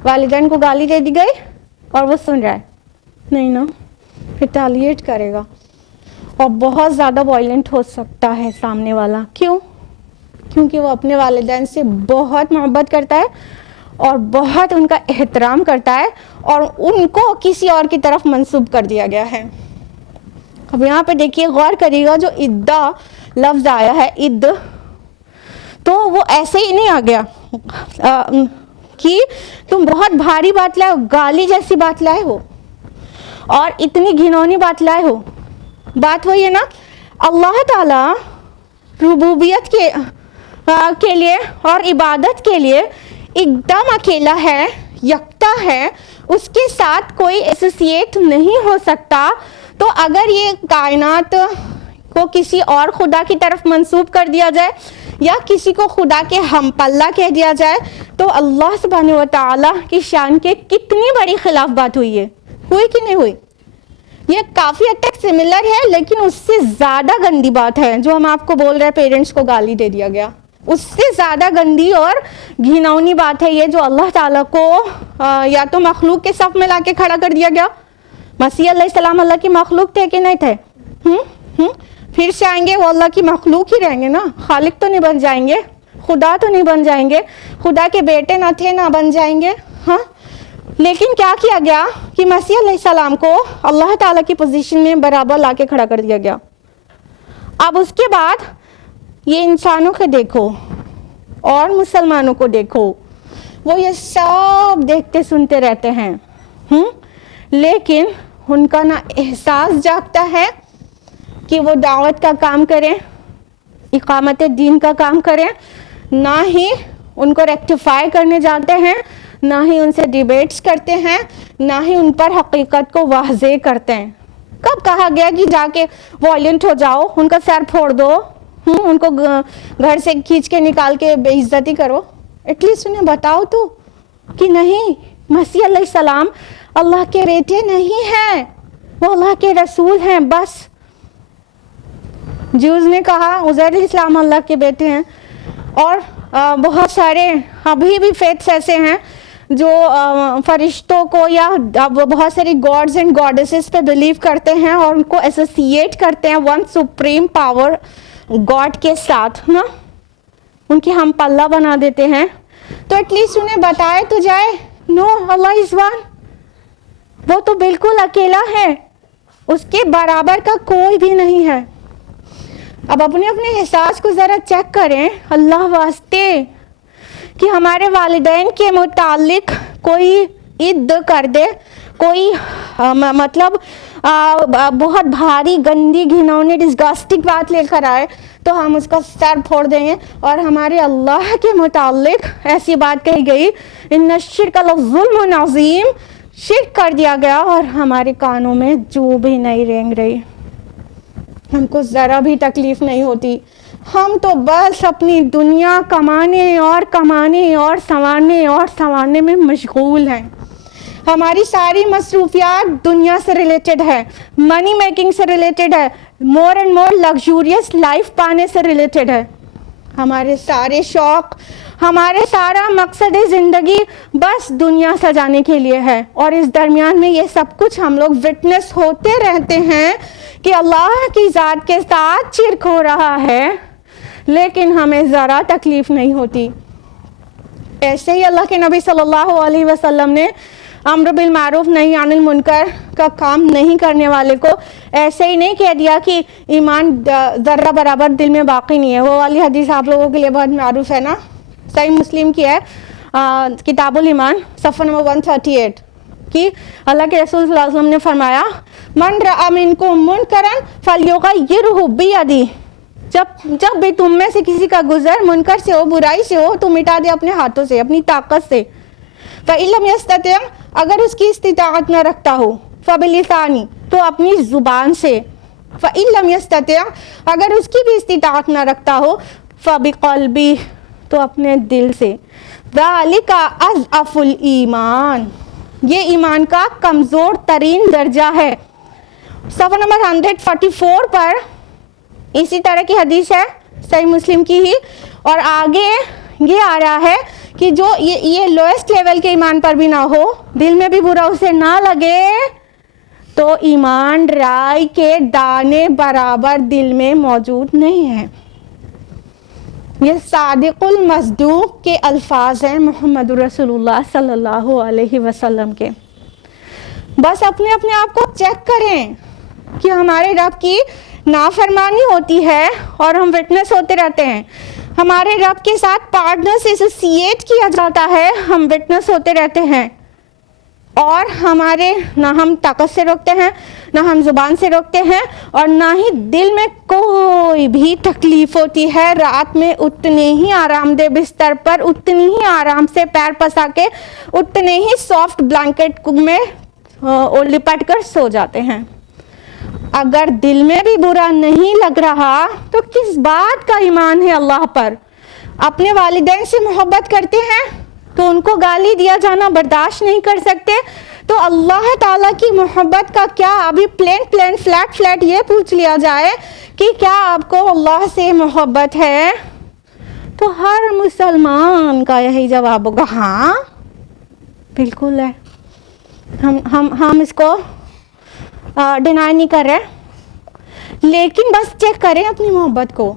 والدین کو گالی دے دی گئی اور وہ سن رہا ہے؟ نہیں نا، ریٹیلیٹ کرے گا اور بہت زیادہ وائلنٹ ہو سکتا ہے سامنے والا. کیوں؟ کیونکہ وہ اپنے والدین سے بہت محبت کرتا ہے اور بہت ان کا احترام کرتا ہے اور ان کو کسی اور کی طرف منسوب کر دیا گیا ہے. اب یہاں پہ دیکھیے، غور کریے گا، جو ادعا لفظ آیا ہے عد، تو وہ ایسے ہی نہیں آ گیا کہ تم بہت بھاری بات لائے ہو، گالی جیسی بات لائے ہو اور اتنی گھنونی بات لائے ہو. بات وہی ہے نا، اللہ تعالی ربوبیت کے لیے اور عبادت کے لیے ایک دم اکیلا ہے، یکتا ہے، اس کے ساتھ کوئی ایسوسیٹ نہیں ہو سکتا. تو اگر یہ کائنات کو کسی اور خدا کی طرف منسوب کر دیا جائے یا کسی کو خدا کے ہم پلہ کہہ دیا جائے تو اللہ سبحانہ و تعالیٰ کی شان کے کتنی بڑی خلاف بات ہوئی ہے، ہوئی کہ نہیں ہوئی؟ یہ کافی حد تک سملر ہے، لیکن اس سے زیادہ گندی بات ہے جو ہم آپ کو بول رہے ہیں پیرنٹس کو گالی دے دیا گیا. اس سے زیادہ گندی اور گھناؤنی بات ہے یہ جو اللہ تعالیٰ کو یا تو مخلوق کے صف میں لا کے کھڑا کر دیا گیا. مسیح علیہ السلام اللہ کی مخلوق تھے کہ نہیں تھے؟ پھر سے آئیں گے، وہ اللہ کی مخلوق ہی رہیں گے نا، خالق تو نہیں بن جائیں گے، خدا تو نہیں بن جائیں گے، خدا کے بیٹے نہ تھے نہ بن جائیں گے. ہاں، لیکن کیا کیا گیا کہ مسیح علیہ السلام کو اللہ تعالیٰ کی پوزیشن میں برابر لا کے کھڑا کر دیا گیا. اب اس کے بعد یہ انسانوں کو دیکھو اور مسلمانوں کو دیکھو، وہ یہ سب دیکھتے سنتے رہتے ہیں، لیکن ان کا نہ احساس جاگتا ہے کہ وہ دعوت کا کام کریں، اقامت دین کا کام کریں، نہ ہی ان کو ریکٹیفائی کرنے جاتے ہیں، نہ ہی ان سے ڈیبیٹس کرتے ہیں، نہ ہی ان پر حقیقت کو واضح کرتے ہیں. کب کہا گیا کہ جا کے وائلنٹ ہو جاؤ، ان کا سر پھوڑ دو، ان کو گھر سے کھینچ کے نکال کے بے عزتی کرو؟ ایٹ لیسٹ انہیں بتاؤ تو کہ نہیں، مسیح علیہ السلام اللہ کے بیٹے نہیں ہیں، وہ اللہ کے رسول ہیں بس. جیوز نے کہا عزیر علیہ السلام اللہ کے بیٹے ہیں، اور بہت سارے ابھی بھی فیتھس ایسے ہیں جو فرشتوں کو یا بہت ساری گاڈز اینڈ گاڈیسز پہ بلیو کرتے ہیں اور ان کو ایسوسیٹ کرتے ہیں ون سپریم پاور گاڈ کے ساتھ نا، ان کی ہم پلہ بنا دیتے ہیں. تو ایٹ لیسٹ انہیں بتائے تو جائے، نو، اللہ از ون، وہ تو بالکل اکیلا ہے، اس کے برابر کا کوئی بھی نہیں ہے. اب اپنے احساس کو ذرا چیک کریں اللہ واسطے، کہ ہمارے والدین کے متعلق کوئی عد کر دے، کوئی مطلب بہت بھاری گندی گھنونی ڈسگسٹنگ بات لے کر آئے تو ہم اس کا سر پھوڑ دیں گے. اور ہمارے اللہ کے متعلق ایسی بات کہی گئی، ان الشرک لظلم عظیم، شرک کر دیا گیا، اور ہمارے کانوں میں جو بھی نہیں رینگ رہی، ہم کو ذرا بھی تکلیف نہیں ہوتی. ہم تو بس اپنی دنیا کمانے اور سنوارنے میں مشغول ہیں. ہماری ساری مصروفیات دنیا سے ریلیٹڈ ہے، منی میکنگ سے ریلیٹڈ ہے، مور اینڈ مور لگژوریس لائف پانے سے ریلیٹڈ ہے. ہمارے سارے شوق، ہمارے سارا مقصد زندگی بس دنیا سجانے کے لیے ہے. اور اس درمیان میں یہ سب کچھ ہم لوگ وٹنس ہوتے رہتے ہیں کہ اللہ کی ذات کے ساتھ شرک ہو رہا ہے، لیکن ہمیں ذرا تکلیف نہیں ہوتی. ایسے ہی اللہ کے نبی صلی اللہ علیہ وسلم نے امر بالمعروف نہی عن المنکر کا کام نہیں کرنے والے کو ایسے ہی نہیں کہہ دیا کہ ایمان ذرہ برابر دل میں باقی نہیں ہے. وہ والی حدیث آپ لوگوں کے لیے بہت معروف ہے نا، صحیح مسلم کی ہے، کتاب الایمان صفحہ نمبر 138، کہ اللہ کے رسول صلی اللہ علیہ وسلم نے فرمایا من رأى منکم منکرا فلیغیرہ بیدہ، جب بھی تم میں سے کسی کا گزر منکر سے ہو، برائی سے ہو، تو مٹا دے اپنے ہاتھوں سے، اپنی طاقت سے. فَإِن لَمْ يَسْتَطِعْ، اگر اس کی استطاعت نہ رکھتا ہو، فَبِلِسَانِهِ، تو اپنی زبان سے. فَإِن لَمْ يَسْتَطِعْ، اگر اس کی بھی استطاعت نہ رکھتا ہو، فَبِقَلْبِهِ، تو اپنے دل سے. ذَلِكَ أَضْعَفُ الْإِيمَانِ، یہ ایمان کا کمزور ترین درجہ ہے. صفحہ نمبر 144 پر اسی طرح کی حدیث ہے، صحیح مسلم کی ہی، اور آگے یہ آ رہا ہے کہ جو یہ لوئسٹ لیول کے ایمان پر بھی نہ ہو، دل میں بھی برا اسے نہ لگے، تو ایمان رائی کے دانے برابر دل میں موجود نہیں ہے. یہ صادق المصدوق کے الفاظ ہیں محمد رسول اللہ صلی اللہ علیہ وسلم کے. بس اپنے آپ کو چیک کریں کہ ہمارے رب کی نافرمانی ہوتی ہے اور ہم وٹنس ہوتے رہتے ہیں. ہمارے رب کے ساتھ پارٹنرز ایسوسیٹ کیا جاتا ہے, ہم وٹنس ہوتے رہتے ہیں, اور ہمارے نہ ہم طاقت سے روکتے ہیں, نہ ہم زبان سے روکتے ہیں, اور نہ ہی دل میں کوئی بھی تکلیف ہوتی ہے. رات میں اتنے ہی آرام دہ بستر پر اتنی ہی آرام سے پیر پسا کے اتنے ہی سافٹ بلینکٹ میں لپٹ کر سو جاتے ہیں. اگر دل میں بھی برا نہیں لگ رہا تو کس بات کا ایمان ہے اللہ پر؟ اپنے والدین سے محبت کرتے ہیں تو ان کو گالی دیا جانا برداشت نہیں کر سکتے, تو اللہ تعالیٰ کی محبت کا کیا؟ ابھی پلین فلیٹ یہ پوچھ لیا جائے کہ کیا آپ کو اللہ سے محبت ہے, تو ہر مسلمان کا یہی جواب ہوگا ہاں بالکل ہے. ہم اس کو ڈینائی نہیں کر رہے, لیکن بس چیک کریں اپنی محبت کو,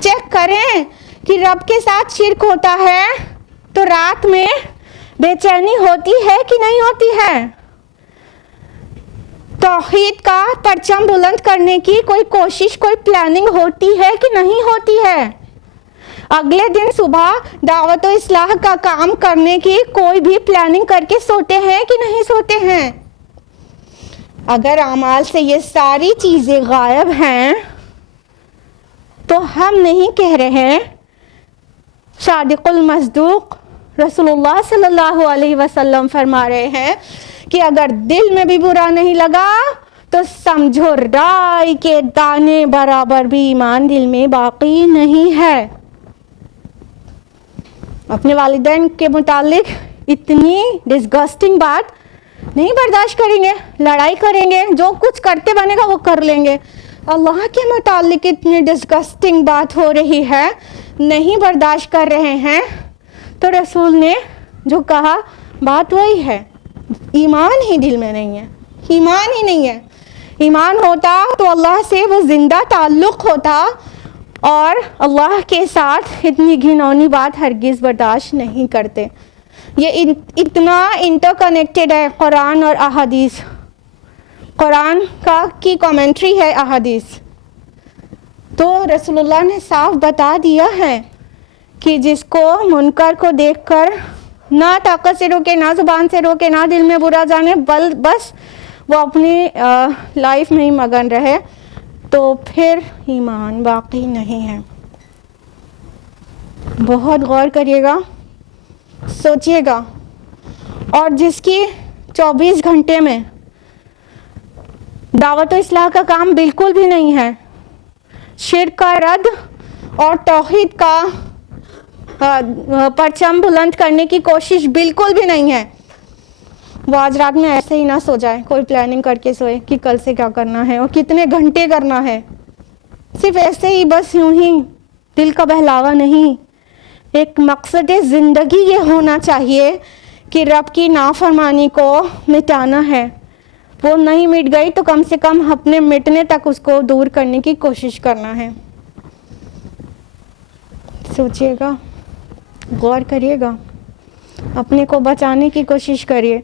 چیک کریں کہ رب کے ساتھ شرک ہوتا ہے تو رات میں بے چینی ہوتی ہے کہ نہیں ہوتی ہے؟ توحید کا پرچم بلند کرنے کی کوئی کوشش, کوئی پلاننگ ہوتی ہے کہ نہیں ہوتی ہے؟ اگلے دن صبح دعوت و اصلاح کا کام کرنے کی کوئی بھی پلاننگ کر کے سوتے ہیں کہ نہیں سوتے ہیں؟ اگر اعمال سے یہ ساری چیزیں غائب ہیں تو ہم نہیں کہہ رہے. صادق المصدوق رسول اللہ صلی اللہ علیہ وسلم فرما رہے ہیں کہ اگر دل میں بھی برا نہیں لگا تو سمجھو رائی کے دانے برابر بھی ایمان دل میں باقی نہیں ہے. اپنے والدین کے متعلق اتنی ڈسگسٹنگ بات نہیں برداشت کریں گے, لڑائی کریں گے, جو کچھ کرتے بنے گا وہ کر لیں گے. اللہ کے متعلق اتنی ڈسگسٹنگ بات ہو رہی ہے, نہیں برداشت کر رہے ہیں, تو رسول نے جو کہا بات وہی ہے, ایمان ہی دل میں نہیں ہے, ایمان ہی نہیں ہے. ایمان ہوتا تو اللہ سے وہ زندہ تعلق ہوتا, اور اللہ کے ساتھ اتنی گھنونی بات ہرگز برداشت نہیں کرتے. یہ اتنا انٹر کنیکٹڈ ہے قرآن اور احادیث. قرآن کی کامنٹری ہے احادیث. تو رسول اللہ نے صاف بتا دیا ہے کہ جس کو منکر کو دیکھ کر نہ طاقت سے روکے, نہ زبان سے روکے, نہ دل میں برا جانے, بس وہ اپنی لائف میں ہی مگن رہے, تو پھر ایمان باقی نہیں ہے. بہت غور کریے گا, سوچئے گا. اور جس کی 24 گھنٹے میں دعوت و اصلاح کا کام بالکل بھی نہیں ہے, شرک کا رد اور توحید کا پرچم بلند کرنے کی کوشش بالکل بھی نہیں ہے, وہ آج رات میں ایسے ہی نہ سو جائے, کوئی پلاننگ کر کے سوئے کہ کل سے کیا کرنا ہے اور کتنے گھنٹے کرنا ہے. صرف ایسے ہی بس یوں ہی دل کا بہلاوا نہیں, ایک مقصد زندگی یہ ہونا چاہیے کہ رب کی نافرمانی کو مٹانا ہے. وہ نہیں مٹ گئی تو کم سے کم اپنے مٹنے تک اس کو دور کرنے کی کوشش کرنا ہے. سوچئے گا, غور کریے گا, اپنے کو بچانے کی کوشش کریے,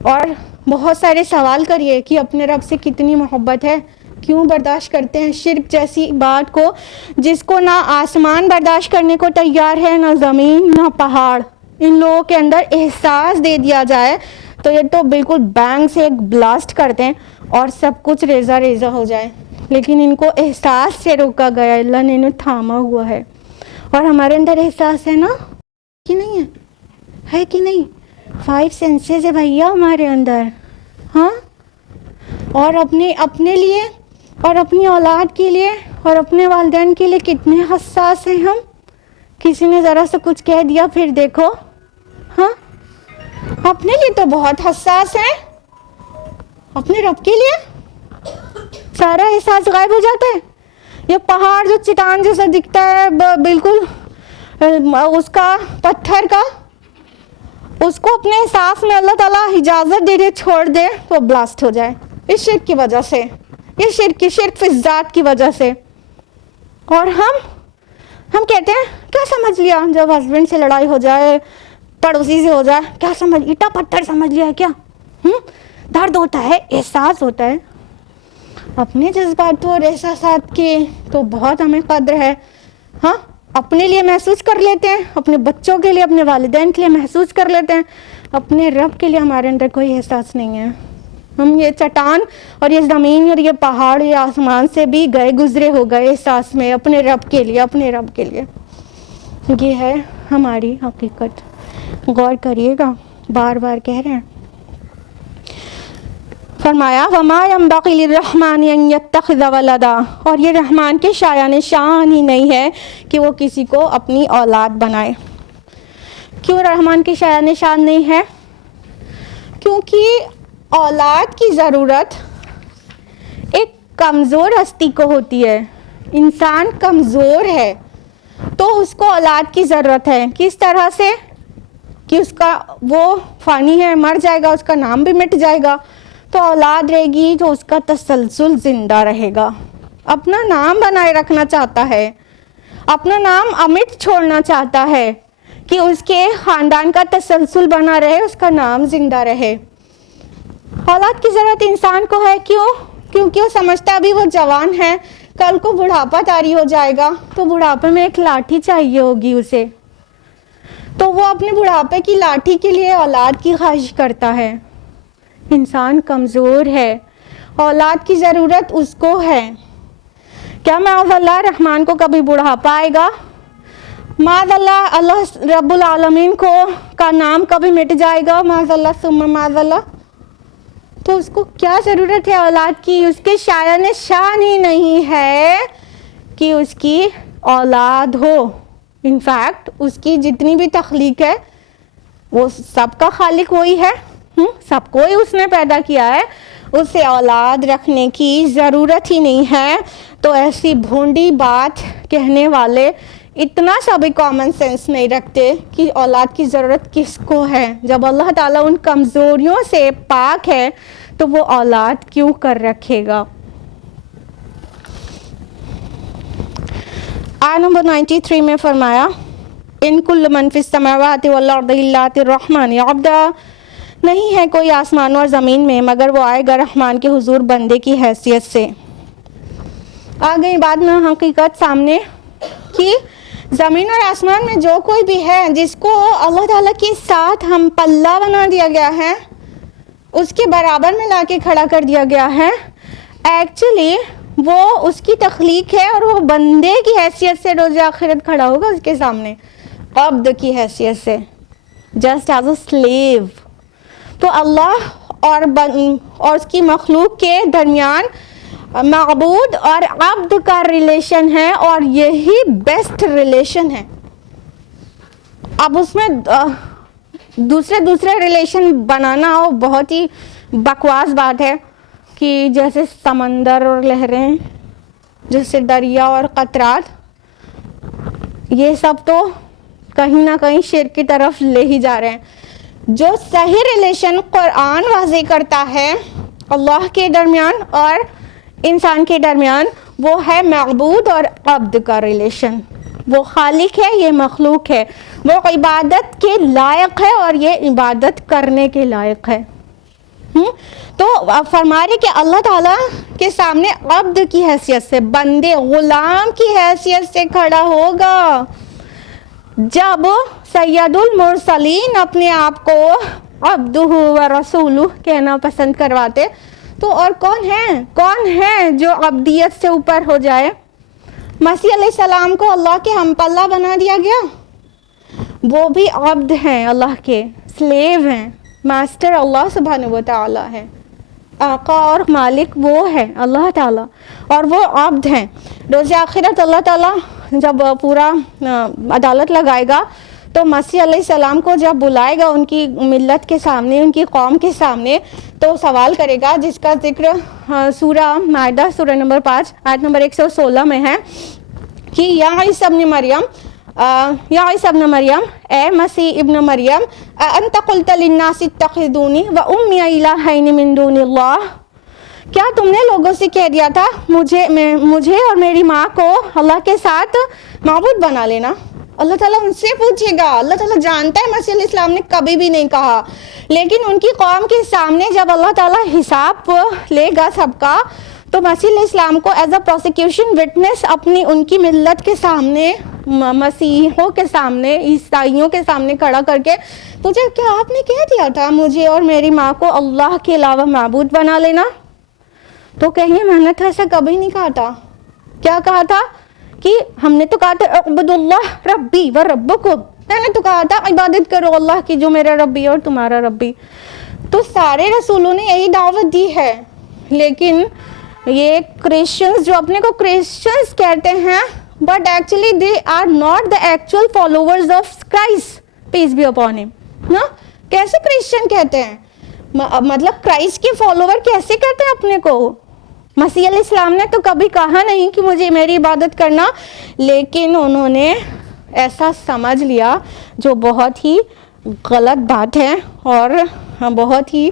اور بہت سارے سوال کریے کہ اپنے رب سے کتنی محبت ہے, کیوں برداشت کرتے ہیں شرک جیسی بات کو, جس کو نہ آسمان برداشت کرنے کو تیار ہے, نہ زمین, نہ پہاڑ. ان لوگوں کے اندر احساس دے دیا جائے تو یہ تو بالکل بینگ سے ایک بلاسٹ کر دیں اور سب کچھ ریزہ ریزہ ہو جائے, لیکن ان کو احساس سے روکا گیا, اللہ نے انہیں تھاما ہوا ہے. اور ہمارے اندر احساس ہے نا کہ نہیں ہے کہ نہیں؟ 5 سینسز ہے بھیا ہمارے اندر, ہاں. اور اپنے لیے اور اپنی اولاد کے لیے اور اپنے والدین کے لیے کتنے حساس ہیں ہم. کسی نے ذرا سا کچھ کہہ دیا پھر دیکھو, ہاں, اپنے لیے تو بہت حساس ہیں, اپنے رب کے لیے سارا احساس غائب ہو جاتا ہے. یہ پہاڑ جو چٹان جیسا دکھتا ہے بالکل اس کا پتھر کا, اس کو اپنے احساس میں اللہ تعالیٰ اجازت دے دے, چھوڑ دے تو بلاسٹ ہو جائے, اس شرک کی وجہ سے, یہ شرک فی ذات کی وجہ سے. اور ہم کہتے ہیں کیا سمجھ لیا, جب ہسبینڈ سے لڑائی ہو جائے, پڑوسی سے ہو جائے, کیا سمجھ, اینٹا پتھر سمجھ لیا کیا؟ درد ہوتا ہے, احساس ہوتا ہے. اپنے جذبات اور احساسات کے تو بہت ہمیں قدر ہے. ہاں اپنے لیے محسوس کر لیتے ہیں, اپنے بچوں کے لیے, اپنے والدین کے لیے محسوس کر لیتے ہیں, اپنے رب کے لیے ہمارے اندر کوئی احساس نہیں ہے. ہم یہ چٹان اور یہ زمین اور یہ پہاڑ یہ آسمان سے بھی گئے گزرے ہو گئے احساس میں اپنے رب کے لیے, اپنے رب کے لیے. یہ ہے ہماری حقیقت. غور کریے گا, بار بار کہہ رہے ہیں. فرمایا وما ينبغي للرحمن ان يتخذ ولدا, اور یہ رحمان کے شایان شان ہی نہیں ہے کہ وہ کسی کو اپنی اولاد بنائے. کیوں رحمان کے شایان شان نہیں ہے؟ کیونکہ اولاد کی ضرورت ایک کمزور ہستی کو ہوتی ہے. انسان کمزور ہے تو اس کو اولاد کی ضرورت ہے. کس طرح سے کہ اس کا وہ فانی ہے, مر جائے گا, اس کا نام بھی مٹ جائے گا, تو اولاد رہے گی تو اس کا تسلسل زندہ رہے گا. اپنا نام بنائے رکھنا چاہتا ہے, اپنا نام امٹ چھوڑنا چاہتا ہے کہ اس کے خاندان کا تسلسل بنا رہے, اس کا نام زندہ رہے. اولاد کی ضرورت انسان کو ہے. کیوں؟ کیونکہ وہ سمجھتا ہے ابھی وہ جوان ہے, کل کو بڑھاپا طاری ہو جائے گا تو بڑھاپے میں ایک لاٹھی چاہیے ہوگی اسے, تو وہ اپنے بڑھاپے کی لاٹھی کے لیے اولاد کی خواہش کرتا ہے. انسان کمزور ہے, اولاد کی ضرورت اس کو ہے. کیا معاذ اللہ رحمان کو کبھی بڑھاپا آئے گا؟ معاذ اللہ اللہ رب العالمین کو کا نام کبھی مٹ جائے گا؟ معاذ اللہ ثم معاذ اللہ. تو اس کو کیا ضرورت ہے اولاد کی؟ اس کے شایان شان ہی نہیں ہے کہ اس کی اولاد ہو. انفیکٹ اس کی جتنی بھی تخلیق ہے وہ سب کا خالق وہی ہے, سب کو ہی اس نے پیدا کیا ہے, اسے اولاد رکھنے کی ضرورت ہی نہیں ہے. تو ایسی بھونڈی بات کہنے والے اتنا سا بھی کامن سینس نہیں رکھتے کہ اولاد کی ضرورت کس کو ہے. جب اللہ تعالیٰ ان کمزوریوں سے پاک ہے تو وہ اولاد کیوں کر رکھے گا. آیت نمبر 93 میں فرمایا ان کل من فی السماوات والارض الا آتی الرحمن عبدا, نہیں ہے کوئی آسمان اور زمین میں مگر وہ آئے گا رحمان کے حضور بندے کی حیثیت سے. آ گئی بعد میں حقیقت سامنے کہ زمین اور آسمان میں جو کوئی بھی ہے جس کو اللہ تعالیٰ کے ساتھ ہم پلہ بنا دیا گیا ہے, اس کے برابر میں لا کے کھڑا کر دیا گیا ہے, ایکچولی وہ اس کی تخلیق ہے اور وہ بندے کی حیثیت سے روز آخرت کھڑا ہوگا اس کے سامنے, عبد کی حیثیت سے, جسٹ ایز اے سلیو. تو اللہ اور اس کی مخلوق کے درمیان معبود اور عبد کا ریلیشن ہے, اور یہی بیسٹ ریلیشن ہے. اب اس میں دوسرے ریلیشن بنانا وہ بہت ہی بکواس بات ہے کہ جیسے سمندر اور لہریں, جیسے دریا اور قطرات, یہ سب تو کہیں نہ کہیں شرک کی طرف لے ہی جا رہے ہیں. جو صحیح ریلیشن قرآن واضح کرتا ہے اللہ کے درمیان اور انسان کے درمیان, وہ ہے معبود اور عبد کا ریلیشن. وہ خالق ہے, یہ مخلوق ہے, وہ عبادت کے لائق ہے اور یہ عبادت کرنے کے لائق ہے. تو فرما رہے کہ اللہ تعالیٰ کے سامنے عبد کی حیثیت سے, بندے غلام کی حیثیت سے کھڑا ہوگا. جب سید المرسلین اپنے آپ کو عبدہ و رسولہ کہنا پسند کرواتے, تو اور کون ہے جو عبدیت سے اوپر ہو جائے؟ مسیح علیہ السلام کو اللہ کے ہم پلہ بنا دیا گیا, وہ بھی عبد ہیں, اللہ کے سلیو ہیں. ماسٹر اللہ سبحانہ و تعالی ہے, آقا اور مالک وہ ہے اللہ تعالیٰ, اور وہ عبد ہیں. روز آخرت اللہ تعالیٰ جب پورا عدالت لگائے گا تو مسیح علیہ السلام کو جب بلائے گا ان کی ملت کے سامنے, ان کی قوم کے سامنے, تو سوال کرے گا جس کا ذکر سورہ مائدہ سورہ نمبر 5 آیت نمبر 116 میں ہے کہ یا عیسی ابن مریم, اے مسیح ابن مریم, انت قلت للناس اتخذونی و امی الہین من دون اللہ, کیا تم نے لوگوں سے کہہ دیا تھا مجھے اور میری ماں کو اللہ کے ساتھ معبود بنا لینا؟ اللہ تعالیٰ ان سے پوچھے گا. اللہ تعالیٰ جانتا ہے مسیح علیہ السلام نے کبھی بھی نہیں کہا, لیکن ان کی قوم کے سامنے جب اللہ تعالیٰ حساب لے گا سب کا, تو مسیح علیہ السلام کو ایز اے پروسیکیوشن وٹنس اپنی ان کی ملت کے سامنے، مسیحوں کے سامنے، عیسائیوں کے سامنے کھڑا کر کے، تجھے کیا آپ نے کہہ دیا تھا مجھے اور میری ماں کو اللہ کے علاوہ معبود بنا لینا؟ تو کہیں میں نے تو ایسا کبھی نہیں کہا تھا. کیا کہا تھا؟ کہ ہم نے تو کہا تھا اعبدوا اللہ ربی و ربکم، میں نے تو کہا تھا عبادت کرو اللہ کی جو میرا ربی اور تمہارا ربی. تو سارے رسولوں نے یہی دعوت دی ہے. لیکن یہ کرسچنز جو اپنے کو کرسچنز کہتے ہیں، but actually they are not the actual followers of Christ peace be upon ہم. نا کیسے کرسچن کہتے ہیں؟ مطلب کرائسٹ کے فالوور کیسے کہتے ہیں اپنے کو؟ مسیح علیہ السلام نے تو کبھی کہا نہیں کہ مجھے میری عبادت کرنا، لیکن انہوں نے ایسا سمجھ لیا جو بہت ہی غلط بات ہے اور بہت ہی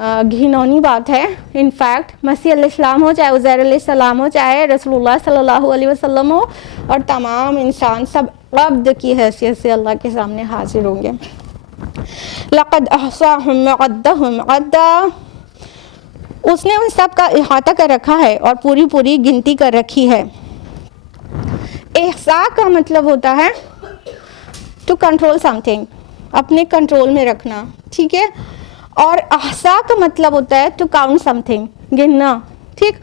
گھنونی بات ہے. انفیکٹ مسیح علیہ السلام ہو، چاہے عزیر علیہ السلام ہو، چاہے رسول اللہ صلی اللہ علیہ وسلم ہو، اور تمام انسان سب عبد کی حیثیت سے اللہ کے سامنے حاضر ہوں گے. لقد احصاهم وعدهم عدا، اس نے ان سب کا احاطہ کر رکھا ہے اور پوری پوری گنتی کر رکھی ہے. احصاء کا مطلب ہوتا ہے ٹو کنٹرول سم تھنگ، اپنے کنٹرول میں رکھنا، ٹھیک ہے. اور احصاء کا مطلب ہوتا ہے ٹو کاؤنٹ سم تھنگ، گننا، ٹھیک.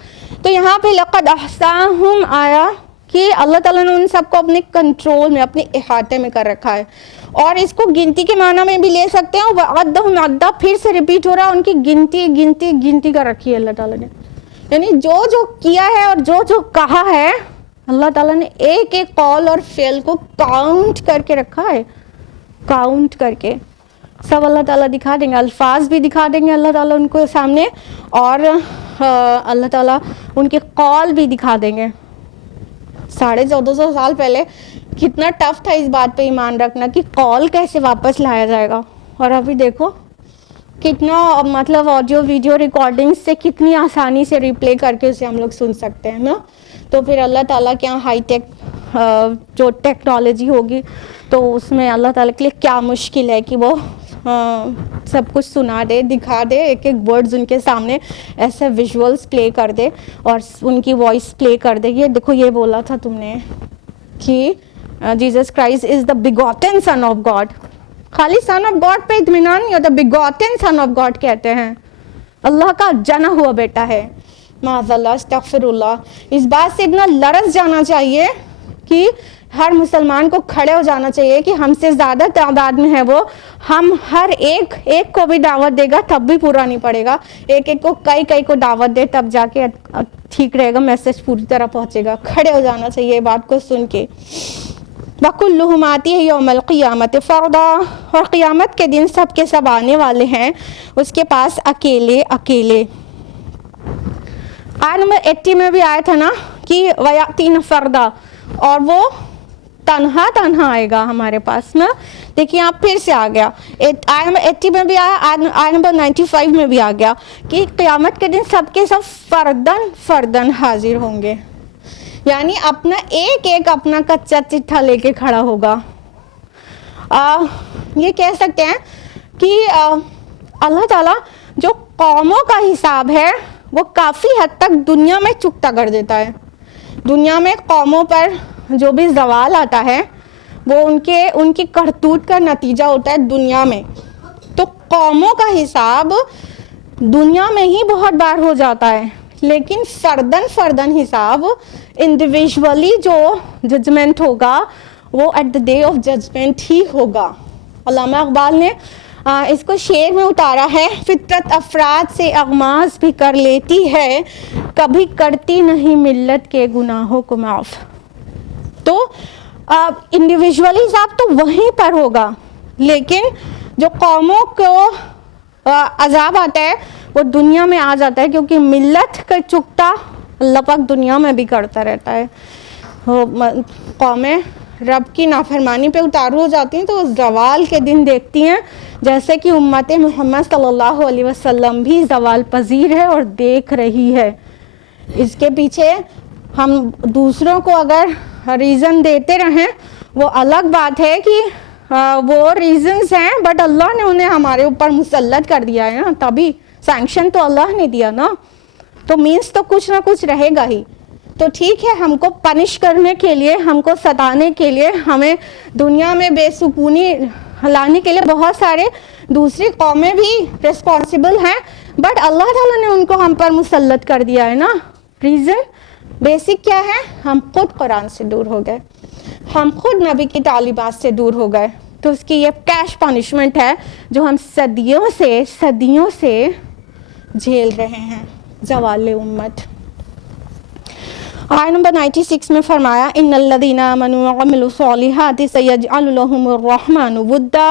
تو یہاں پہ لقد احصاهم آیا کہ اللہ تعالیٰ نے ان سب کو اپنے کنٹرول میں، اپنے احاطے میں کر رکھا ہے. اور اس کو گنتی کے معنی میں بھی لے سکتے ہیں. وعدہم عدا پھر سے ریپیٹ ہو رہا ہے، ان کی گنتی کر رکھی ہے اللہ تعالیٰ نے. یعنی جو جو کیا ہے اور جو جو کہا ہے اللہ تعالیٰ نے ایک ایک قول اور فعل کو کاؤنٹ کر کے رکھا ہے. کاؤنٹ کر کے سب اللہ تعالیٰ دکھا دیں گے، الفاظ بھی دکھا دیں گے اللہ تعالیٰ ان کو سامنے، اور اللہ تعالیٰ ان کے قول بھی دکھا دیں گے. 1450 سال پہلے کتنا ٹف تھا اس بات پہ ایمان رکھنا کہ قول کیسے واپس لایا جائے گا، اور ابھی دیکھو کتنا، مطلب آڈیو ویڈیو ریکارڈنگ سے کتنی آسانی سے ریپلے کر کے اسے ہم لوگ سن سکتے ہیں نا. تو پھر اللہ تعالیٰ کے یہاں ہائی ٹیک جو ٹیکنالوجی ہوگی تو اس میں اللہ تعالیٰ کے لیے کیا مشکل ہے کہ وہ سب کچھ سنا دے، دکھا دے، ایک ایک ورڈز ان کے سامنے ایسے ویژولس پلے کر دے اور ان کی وائس پلے کر دے. یہ دیکھو یہ بولا تھا تم نے کہ Jesus Christ is the begotten son of God. خالی سن آف گاڈ پہ اطمینان نہیں ہوتا، بیگوٹن سن آف گاڈ کہتے ہیں، اللہ کا جنا ہوا بیٹا ہے. معاذ اللہ، استغفر اللہ. اس بات سے اتنا لرز جانا چاہیے کہ ہر مسلمان کو کھڑے ہو جانا چاہیے کہ ہم سے زیادہ تعداد میں ہے وہ، ہم ہر ایک کو بھی دعوت دے گا تب بھی پورا نہیں پڑے گا. ایک کو کئی کو دعوت دے تب جا کے ٹھیک رہے گا، میسج پوری طرح پہنچے گا. کھڑے ہو جانا چاہیے یہ بات کو سن کے. وَكُلُّهُمْ آتِيهِ يَوْمَ الْقِيَامَةِ فَرْدًا، اور قیامت کے دن سب کے سب آنے والے ہیں اس کے پاس اکیلے. آیت نمبر 80 میں بھی آیا تھا نا کہ وَيَأْتِينَ فَرْدًا، اور وہ تنہا آئے گا ہمارے پاس نا. دیکھیے آپ پھر سے آ گیا، آیت نمبر 80 میں بھی آیا، آیت نمبر 95 میں بھی آ گیا کہ قیامت کے دن سب کے سب فردن حاضر ہوں گے. یعنی اپنا ایک اپنا کچا چٹھا لے کے کھڑا ہوگا. یہ کہہ سکتے ہیں کہ اللہ تعالیٰ جو قوموں کا حساب ہے وہ کافی حد تک دنیا میں چکتا کر دیتا ہے. دنیا میں قوموں پر جو بھی زوال آتا ہے وہ ان کی کرتوت کا نتیجہ ہوتا ہے دنیا میں. تو قوموں کا حساب دنیا میں ہی بہت بار ہو جاتا ہے، لیکن فردن حساب انڈیویژولی جو ججمنٹ ہوگا وہ at the day of judgment ہی ہوگا. علامہ اقبال نے اس کو شعر میں اتارا ہے، فطرت افراد سے اغماض بھی کر لیتی ہے، کبھی کرتی نہیں ملت کے گناہوں کو معاف. تو انڈیویژولی حساب تو وہیں پر ہوگا، لیکن جو قوموں کو عذاب آتا ہے وہ دنیا میں آ جاتا ہے، کیونکہ ملت کا چکتا اللہ پاک دنیا میں بھی کرتا رہتا ہے. قومیں رب کی نافرمانی پہ اتارو ہو جاتی ہیں تو زوال کے دن دیکھتی ہیں، جیسے کہ امت محمد صلی اللہ علیہ وسلم بھی زوال پذیر ہے اور دیکھ رہی ہے. اس کے پیچھے ہم دوسروں کو اگر ریزن دیتے رہیں وہ الگ بات ہے کہ وہ ریزنز ہیں، بٹ اللہ نے انہیں ہمارے اوپر مسلط کر دیا ہے نا، تبھی سینکشن تو اللہ نے دیا نا. تو مینس تو کچھ نہ کچھ رہے گا ہی. تو ٹھیک ہے ہم کو پنش کرنے کے لیے, ہم کو ستانے کے لیے, ہمیں دنیا میں بے سکونی لانے کے لیے بہت سارے دوسری قومیں بھی ریسپانسبل ہیں, بٹ اللہ تعالیٰ نے ان کو ہم پر مسلط کر دیا ہے نا. ریزن بیسک کیا ہے؟ ہم خود قرآن سے دور ہو گئے, ہم خود نبی کی تعلیمات سے دور ہو گئے. تو اس کی یہ کیش پنشمنٹ ہے جو ہم صدیوں سے جھیل رہے ہیں, زوال امت. آیت نمبر 96 میں فرمایا ان الذین آمنوا وعملوا الصالحات سیجعل لهم الرحمن ودا,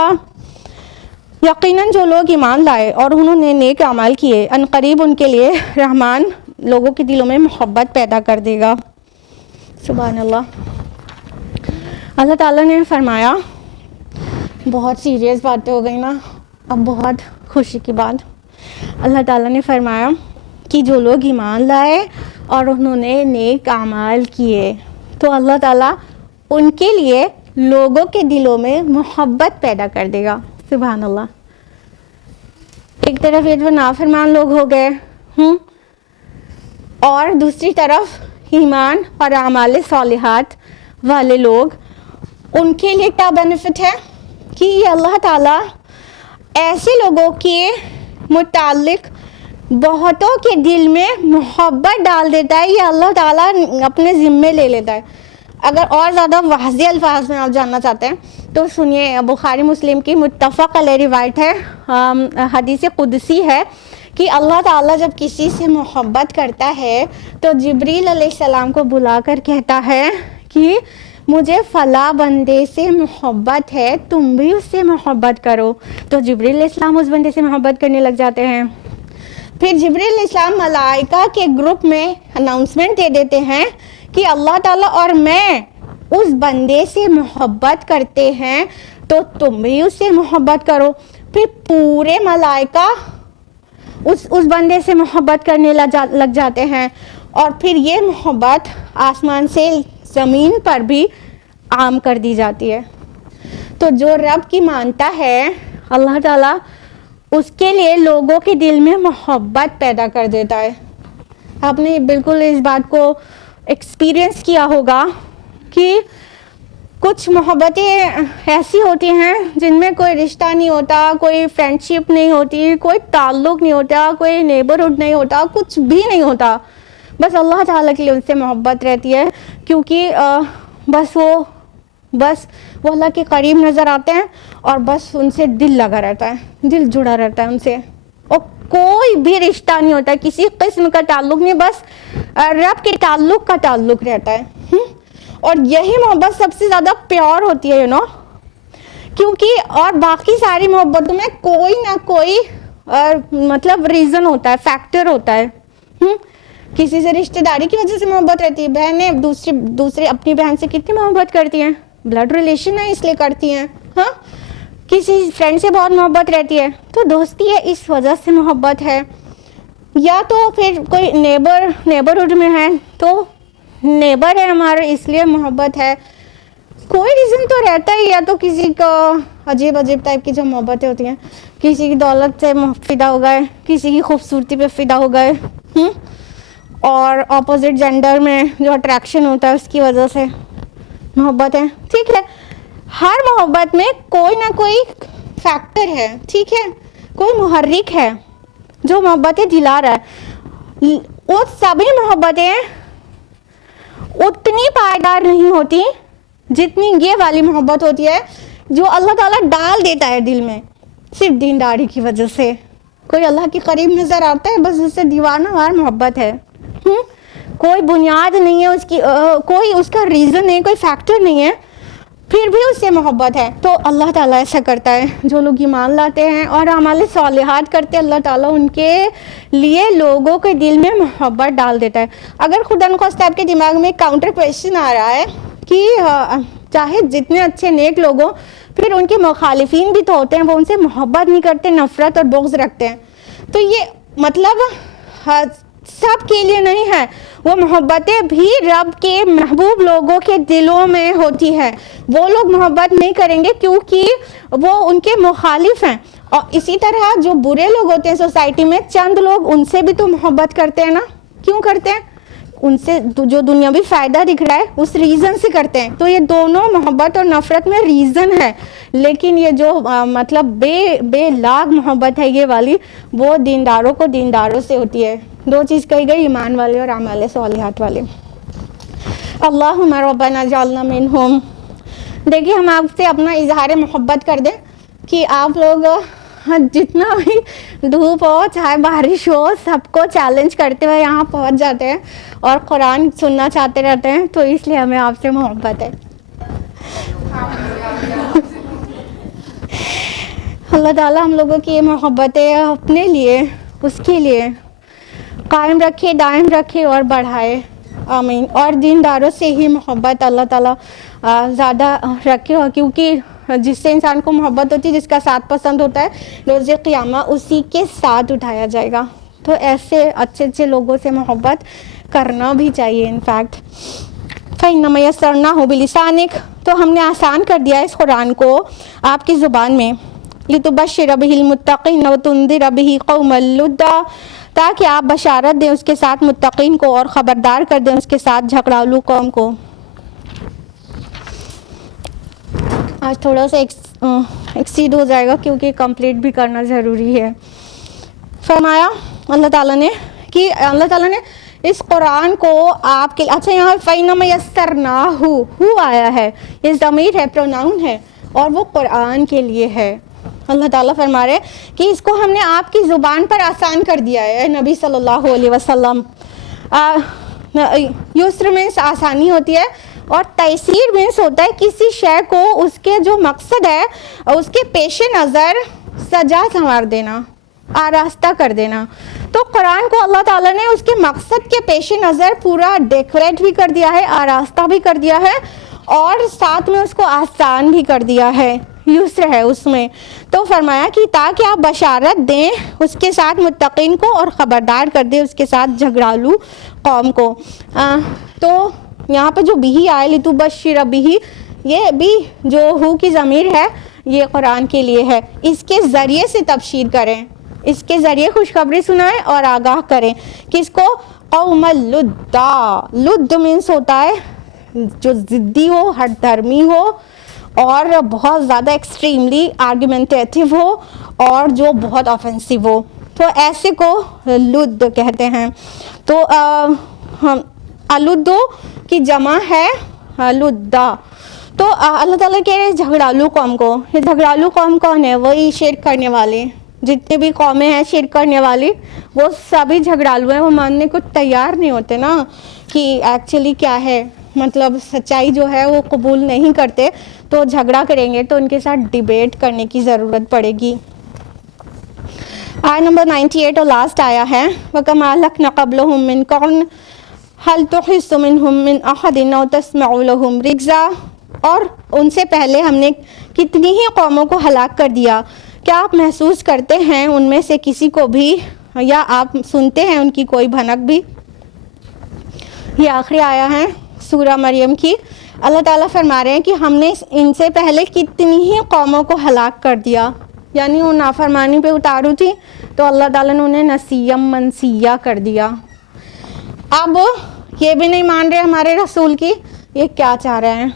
یقیناً جو لوگ ایمان لائے اور انہوں نے نیک اعمال کیے ان قریب ان کے لیے رحمان لوگوں کے دلوں میں محبت پیدا کر دے گا. سبحان اللہ. اللہ تعالیٰ نے فرمایا, بہت سیریس باتیں ہو گئی نا, اب بہت خوشی کی بات. اللہ تعالیٰ نے فرمایا کہ جو لوگ ایمان لائے اور انہوں نے نیک اعمال کیے تو اللہ تعالیٰ ان کے لیے لوگوں کے دلوں میں محبت پیدا کر دے گا. سبحان اللہ. ایک طرف یہ جو نافرمان لوگ ہو گئے اور دوسری طرف ایمان اور اعمال صالحات والے لوگ, ان کے لیے کیا بینیفٹ ہے کہ یہ اللہ تعالیٰ ایسے لوگوں کے متعلق بہتوں کے دل میں محبت ڈال دیتا ہے, یہ اللہ تعالیٰ اپنے ذمے لے لیتا ہے. اگر اور زیادہ واضح الفاظ میں آپ جاننا چاہتے ہیں تو سنیے, بخاری مسلم کی متفق علیہ روایت ہے, حدیث قدسی ہے کہ اللہ تعالیٰ جب کسی سے محبت کرتا ہے تو جبریل علیہ السلام کو بلا کر کہتا ہے کہ مجھے فلاں بندے سے محبت ہے, تم بھی اس سے محبت کرو. تو جبریل علیہ السلام اس بندے سے محبت کرنے لگ جاتے ہیں. پھر جبریل علیہ السلام ملائکہ کے گروپ میں اناؤنسمنٹ دے دیتے ہیں کہ اللہ تعالیٰ اور میں اس بندے سے محبت کرتے ہیں تو تم بھی اس سے محبت کرو. پھر پورے ملائکہ اس بندے سے محبت کرنے لگ جاتے ہیں, اور پھر یہ محبت آسمان سے زمین پر بھی عام کر دی جاتی ہے. تو جو رب کی مانتا ہے اللہ تعالیٰ اس کے لیے لوگوں کے دل میں محبت پیدا کر دیتا ہے. آپ نے بالکل اس بات کو ایکسپیرئنس کیا ہوگا کہ کچھ محبتیں ایسی ہوتی ہیں جن میں کوئی رشتہ نہیں ہوتا, کوئی فرینڈشپ نہیں ہوتی, کوئی تعلق نہیں ہوتا, کوئی نیبرہڈ نہیں ہوتا, کچھ بھی نہیں ہوتا, بس اللہ تعالیٰ کے لیے ان سے محبت رہتی ہے کیونکہ بس وہ اللہ کے قریب نظر آتے ہیں اور بس ان سے دل لگا رہتا ہے, دل جڑا رہتا ہے ان سے, اور کوئی بھی رشتہ نہیں ہوتا, کسی قسم کا تعلق نہیں, بس رب کے تعلق کا تعلق رہتا ہے. اور یہی محبت سب سے زیادہ پیور ہوتی ہے کیونکہ اور باقی ساری محبتوں میں کوئی نہ کوئی مطلب ریزن ہوتا ہے, فیکٹر ہوتا ہے. کسی سے رشتہ داری کی وجہ سے محبت رہتی ہے, بہنیں دوسرے اپنی بہن سے کتنی محبت کرتی ہیں, بلڈ ریلیشن ہے اس لیے کرتی ہیں. کسی فرینڈ سے بہت محبت رہتی ہے تو دوستی ہے اس وجہ سے محبت ہے, یا تو پھر کوئی نیبرہڈ میں ہے تو نیبر ہے ہمارا اس لیے محبت ہے. کوئی ریزن تو رہتا ہی, یا تو کسی کو عجیب ٹائپ کی جو محبتیں ہوتی ہیں, کسی کی دولت سے فدا ہو گئے, کسی کی خوبصورتی پہ فدا ہو گئے, اور اپوزٹ جینڈر میں جو اٹریکشن ہوتا ہے اس کی وجہ سے محبت ہے. ٹھیک ہے, ہر محبت میں کوئی نہ کوئی فیکٹر ہے, ٹھیک ہے, کوئی محرک ہے جو محبتیں دلا رہا ہے. وہ سبھی محبتیں اتنی پائیدار نہیں ہوتی جتنی یہ والی محبت ہوتی ہے جو اللہ تعالیٰ ڈال دیتا ہے دل میں صرف دینداری کی وجہ سے. کوئی اللہ کے قریب نظر آتا ہے, بس اس سے دیوانہ وار محبت ہے, کوئی بنیاد نہیں ہے اس کی, کوئی اس کا ریزن نہیں, کوئی فیکٹر نہیں ہے, پھر بھی اس سے محبت ہے. تو اللہ تعالیٰ ایسا کرتا ہے, جو لوگ ایمان لاتے ہیں اور اعمال صالحات کرتے ہیں اللہ تعالیٰ ان کے لیے لوگوں کے دل میں محبت ڈال دیتا ہے. اگر خدا نخواستہ آپ کے دماغ میں کاؤنٹر کویشچن آ رہا ہے کہ چاہے جتنے اچھے نیک لوگ ہوں پھر ان کے مخالفین بھی تو ہوتے ہیں, وہ ان سے محبت نہیں کرتے, نفرت اور بغض رکھتے ہیں, تو یہ مطلب سب کے لیے نہیں ہے. وہ محبتیں بھی رب کے محبوب لوگوں کے دلوں میں ہوتی ہے. وہ لوگ محبت نہیں کریں گے کیونکہ وہ ان کے مخالف ہیں. اور اسی طرح جو برے لوگ ہوتے ہیں سوسائٹی میں, چند لوگ ان سے بھی تو محبت کرتے ہیں نا, کیوں کرتے ہیں؟ ان سے جو دنیاوی فائدہ دکھ رہا ہے اس ریزن سے کرتے ہیں. تو یہ دونوں محبت اور نفرت میں ریزن ہے، لیکن یہ جو مطلب بے لاگ محبت ہے یہ والی، وہ دینداروں کو دینداروں سے ہوتی ہے. دو چیز کہی گئی، ایمان والے اور اعمال صالحات والے. اللہم ربنا اجعلنا منہم. دیکھیے ہم آپ سے اپنا اظہار محبت کر دیں کہ آپ لوگ جتنا بھی دھوپ ہو چاہے بارش ہو سب کو چیلنج کرتے ہوئے یہاں پہنچ جاتے ہیں اور قرآن سننا چاہتے رہتے ہیں، تو اس لیے ہمیں آپ سے محبت ہے. اللہ تعالیٰ ہم لوگوں کی یہ محبتیں اپنے لیے اس کے لیے قائم رکھے، دائم رکھے اور بڑھائے. آمین. اور دینداروں سے ہی محبت اللہ تعالیٰ زیادہ رکھے، اور کیونکہ جس سے انسان کو محبت ہوتی ہے، جس کا ساتھ پسند ہوتا ہے، روز قیامہ اسی کے ساتھ اٹھایا جائے گا. تو ایسے اچھے اچھے لوگوں سے محبت کرنا بھی چاہیے. انفیکٹ فَإِنَّمَا يَسَّرْنَاهُ بِلِسَانِكَ، تو ہم نے آسان کر دیا اس قرآن کو آپ کی زبان میں. لِتُبَشِّرَ بِهِ الْمُتَّقِينَ وَتُنذِرَ بِهِ قَوْمًا لُدًّا، تاکہ آپ بشارت دیں اس کے ساتھ متقین کو اور خبردار کر دیں اس کے ساتھ جھگڑالو قوم کو. آج تھوڑا سا ایکسیڈ ہو جائے گا کیونکہ کمپلیٹ بھی کرنا ضروری ہے. فرمایا اللہ تعالیٰ نے کہ اللہ تعالیٰ نے اس قرآن کو آپ کے، اچھا یہاں فَإِنَّمَا يَسَّرْنَاهُ آیا ہے، یہ ضمیر ہے، پروناؤن ہے، اور وہ قرآن کے لیے ہے. اللہ تعالیٰ فرما رہے کہ اس کو ہم نے آپ کی زبان پر آسان کر دیا ہے. اے نبی صلی اللہ علیہ وسلم، یسر مینس آسانی ہوتی ہے، اور تیسیر مینس ہوتا ہے کسی شے کو اس کے جو مقصد ہے اس کے پیش نظر سجا سنوار دینا، آراستہ کر دینا. تو قرآن کو اللہ تعالیٰ نے اس کے مقصد کے پیش نظر پورا ڈیکوریٹ بھی کر دیا ہے، آراستہ بھی کر دیا ہے، اور ساتھ میں اس کو آسان بھی کر دیا ہے، یسر ہے اس میں. تو فرمایا کہ تاکہ آپ بشارت دیں اس کے ساتھ متقین کو اور خبردار کر دیں اس کے ساتھ جھگڑالو قوم کو. تو یہاں پہ جو بھی آئے لِتُبَشِّرَ بِهِ، یہ بھی جو ہو کی ضمیر ہے یہ قرآن کے لیے ہے. اس کے ذریعے سے تبشیر کریں، اس کے ذریعے خوشخبری سنائیں اور آگاہ کریں. کس کو؟ قوم لُدًّا. لُدّ مینس ہوتا ہے جو ضدی ہو، ہٹ دھرمی ہو، اور بہت زیادہ ایکسٹریملی آرگیومنٹیٹیو ہو، اور جو بہت آفینسو ہو، تو ایسے کو لُدّ کہتے ہیں. تو الُدّ کی جمع ہے لُدّا. تو اللہ تعالیٰ کہہ رہے ہیں جھگڑالو قوم کو. یہ جھگڑالو قوم کون ہے؟ وہی شرک کرنے والے. جتنے بھی قومیں ہیں شرک کرنے والی وہ سبھی جھگڑالو ہیں. وہ ماننے کو تیار نہیں ہوتے نا کہ ایکچولی کیا ہے، مطلب سچائی جو ہے وہ قبول نہیں کرتے، تو جھگڑا کریں گے تو ان کے ساتھ ڈیبیٹ کرنے کی ضرورت پڑے گی. آیت نمبر 98 اور لاسٹ آیا ہے وَكَمَا أَهْلَكْنَا قَبْلَهُم مِّن قَرْنٍ هَلْ تُحِسُّ مِنْهُم مِّنْ أَحَدٍ أَوْ تَسْمَعُ لَهُمْ رِكْزًا. اور ان سے پہلے ہم نے کتنی ہی قوموں کو ہلاک کر دیا، کیا آپ محسوس کرتے ہیں ان میں سے کسی کو بھی، یا آپ سنتے ہیں ان کی کوئی بھنک بھی. یہ آخری آیا ہے سورہ مریم کی. اللہ تعالیٰ فرما رہے ہیں کہ ہم نے ان سے پہلے کتنی ہی قوموں کو ہلاک کر دیا، یعنی وہ نافرمانی پہ اتارو تھی تو اللہ تعالیٰ نے انہیں نسیم منسیہ کر دیا. اب یہ بھی نہیں مان رہے ہمارے رسول کی، یہ کیا چاہ رہے ہیں؟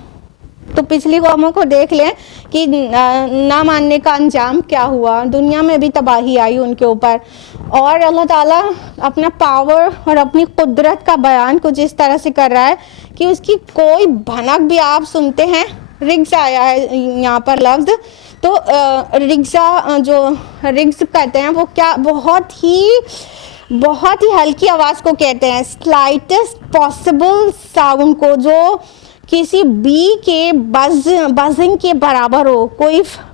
تو پچھلی قوموں کو دیکھ لیں کہ نہ ماننے کا انجام کیا ہوا، دنیا میں بھی تباہی آئی ان کے اوپر. اور اللہ تعالیٰ اپنا پاور اور اپنی قدرت کا بیان کچھ اس طرح سے کر رہا ہے کہ اس کی کوئی بھنک بھی آپ سنتے ہیں. رگز آیا ہے یہاں پر لفظ. تو رگزا جو رگز کہتے ہیں وہ کیا، بہت ہی ہلکی آواز کو کہتے ہیں، سلائٹسٹ پاسبل ساؤنڈ کو، جو کسی بی کے بزنگ کے برابر ہو.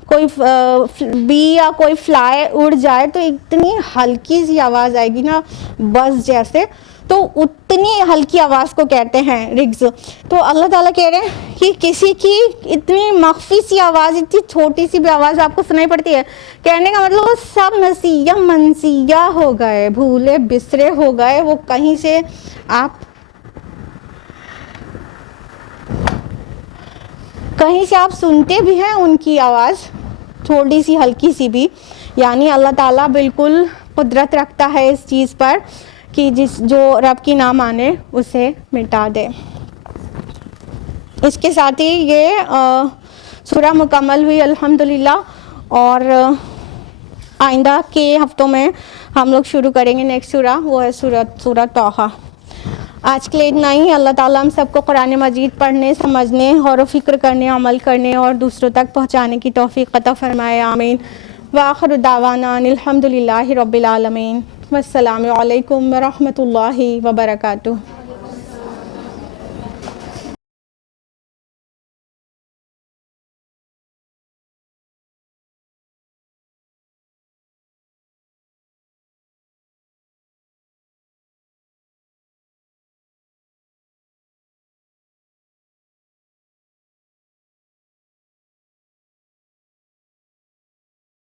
کوئی بی یا کوئی فلائی اڑ جائے تو اتنی ہلکی سی آواز آئے گی نا، بز جیسے، تو اتنی ہلکی آواز کو کہتے ہیں رگز. تو اللہ تعالیٰ کہہ رہے ہیں کہ کسی کی اتنی مخفی سی آواز، اتنی چھوٹی سی بھی آواز آپ کو سنائی پڑتی ہے، کہنے کا مطلب وہ سب نسیہ منسیہ ہو گئے، بھولے بسرے ہو گئے. وہ کہیں سے آپ سنتے بھی ہیں ان کی آواز تھوڑی سی ہلکی سی بھی. یعنی اللہ تعالیٰ بالکل قدرت رکھتا ہے اس چیز پر کہ جو رب کی نہ مانے اسے مٹا دے۔ اس کے ساتھ ہی یہ سورہ مکمل ہوئی الحمدللہ، اور آئندہ کے ہفتوں میں ہم لوگ شروع کریں گے نیکسٹ سورہ، وہ ہے سورہ طٰہٰ۔ آج کے لیے اتنا ہی۔ اللہ تعالیٰ ہم سب کو قرآن مجید پڑھنے، سمجھنے، غور و فکر کرنے، عمل کرنے اور دوسروں تک پہنچانے کی توفیق عطا فرمائے، آمین۔ وآخر دعوانا الحمدللہ رب العالمین، والسلام علیکم ورحمۃ اللہ وبرکاتہ۔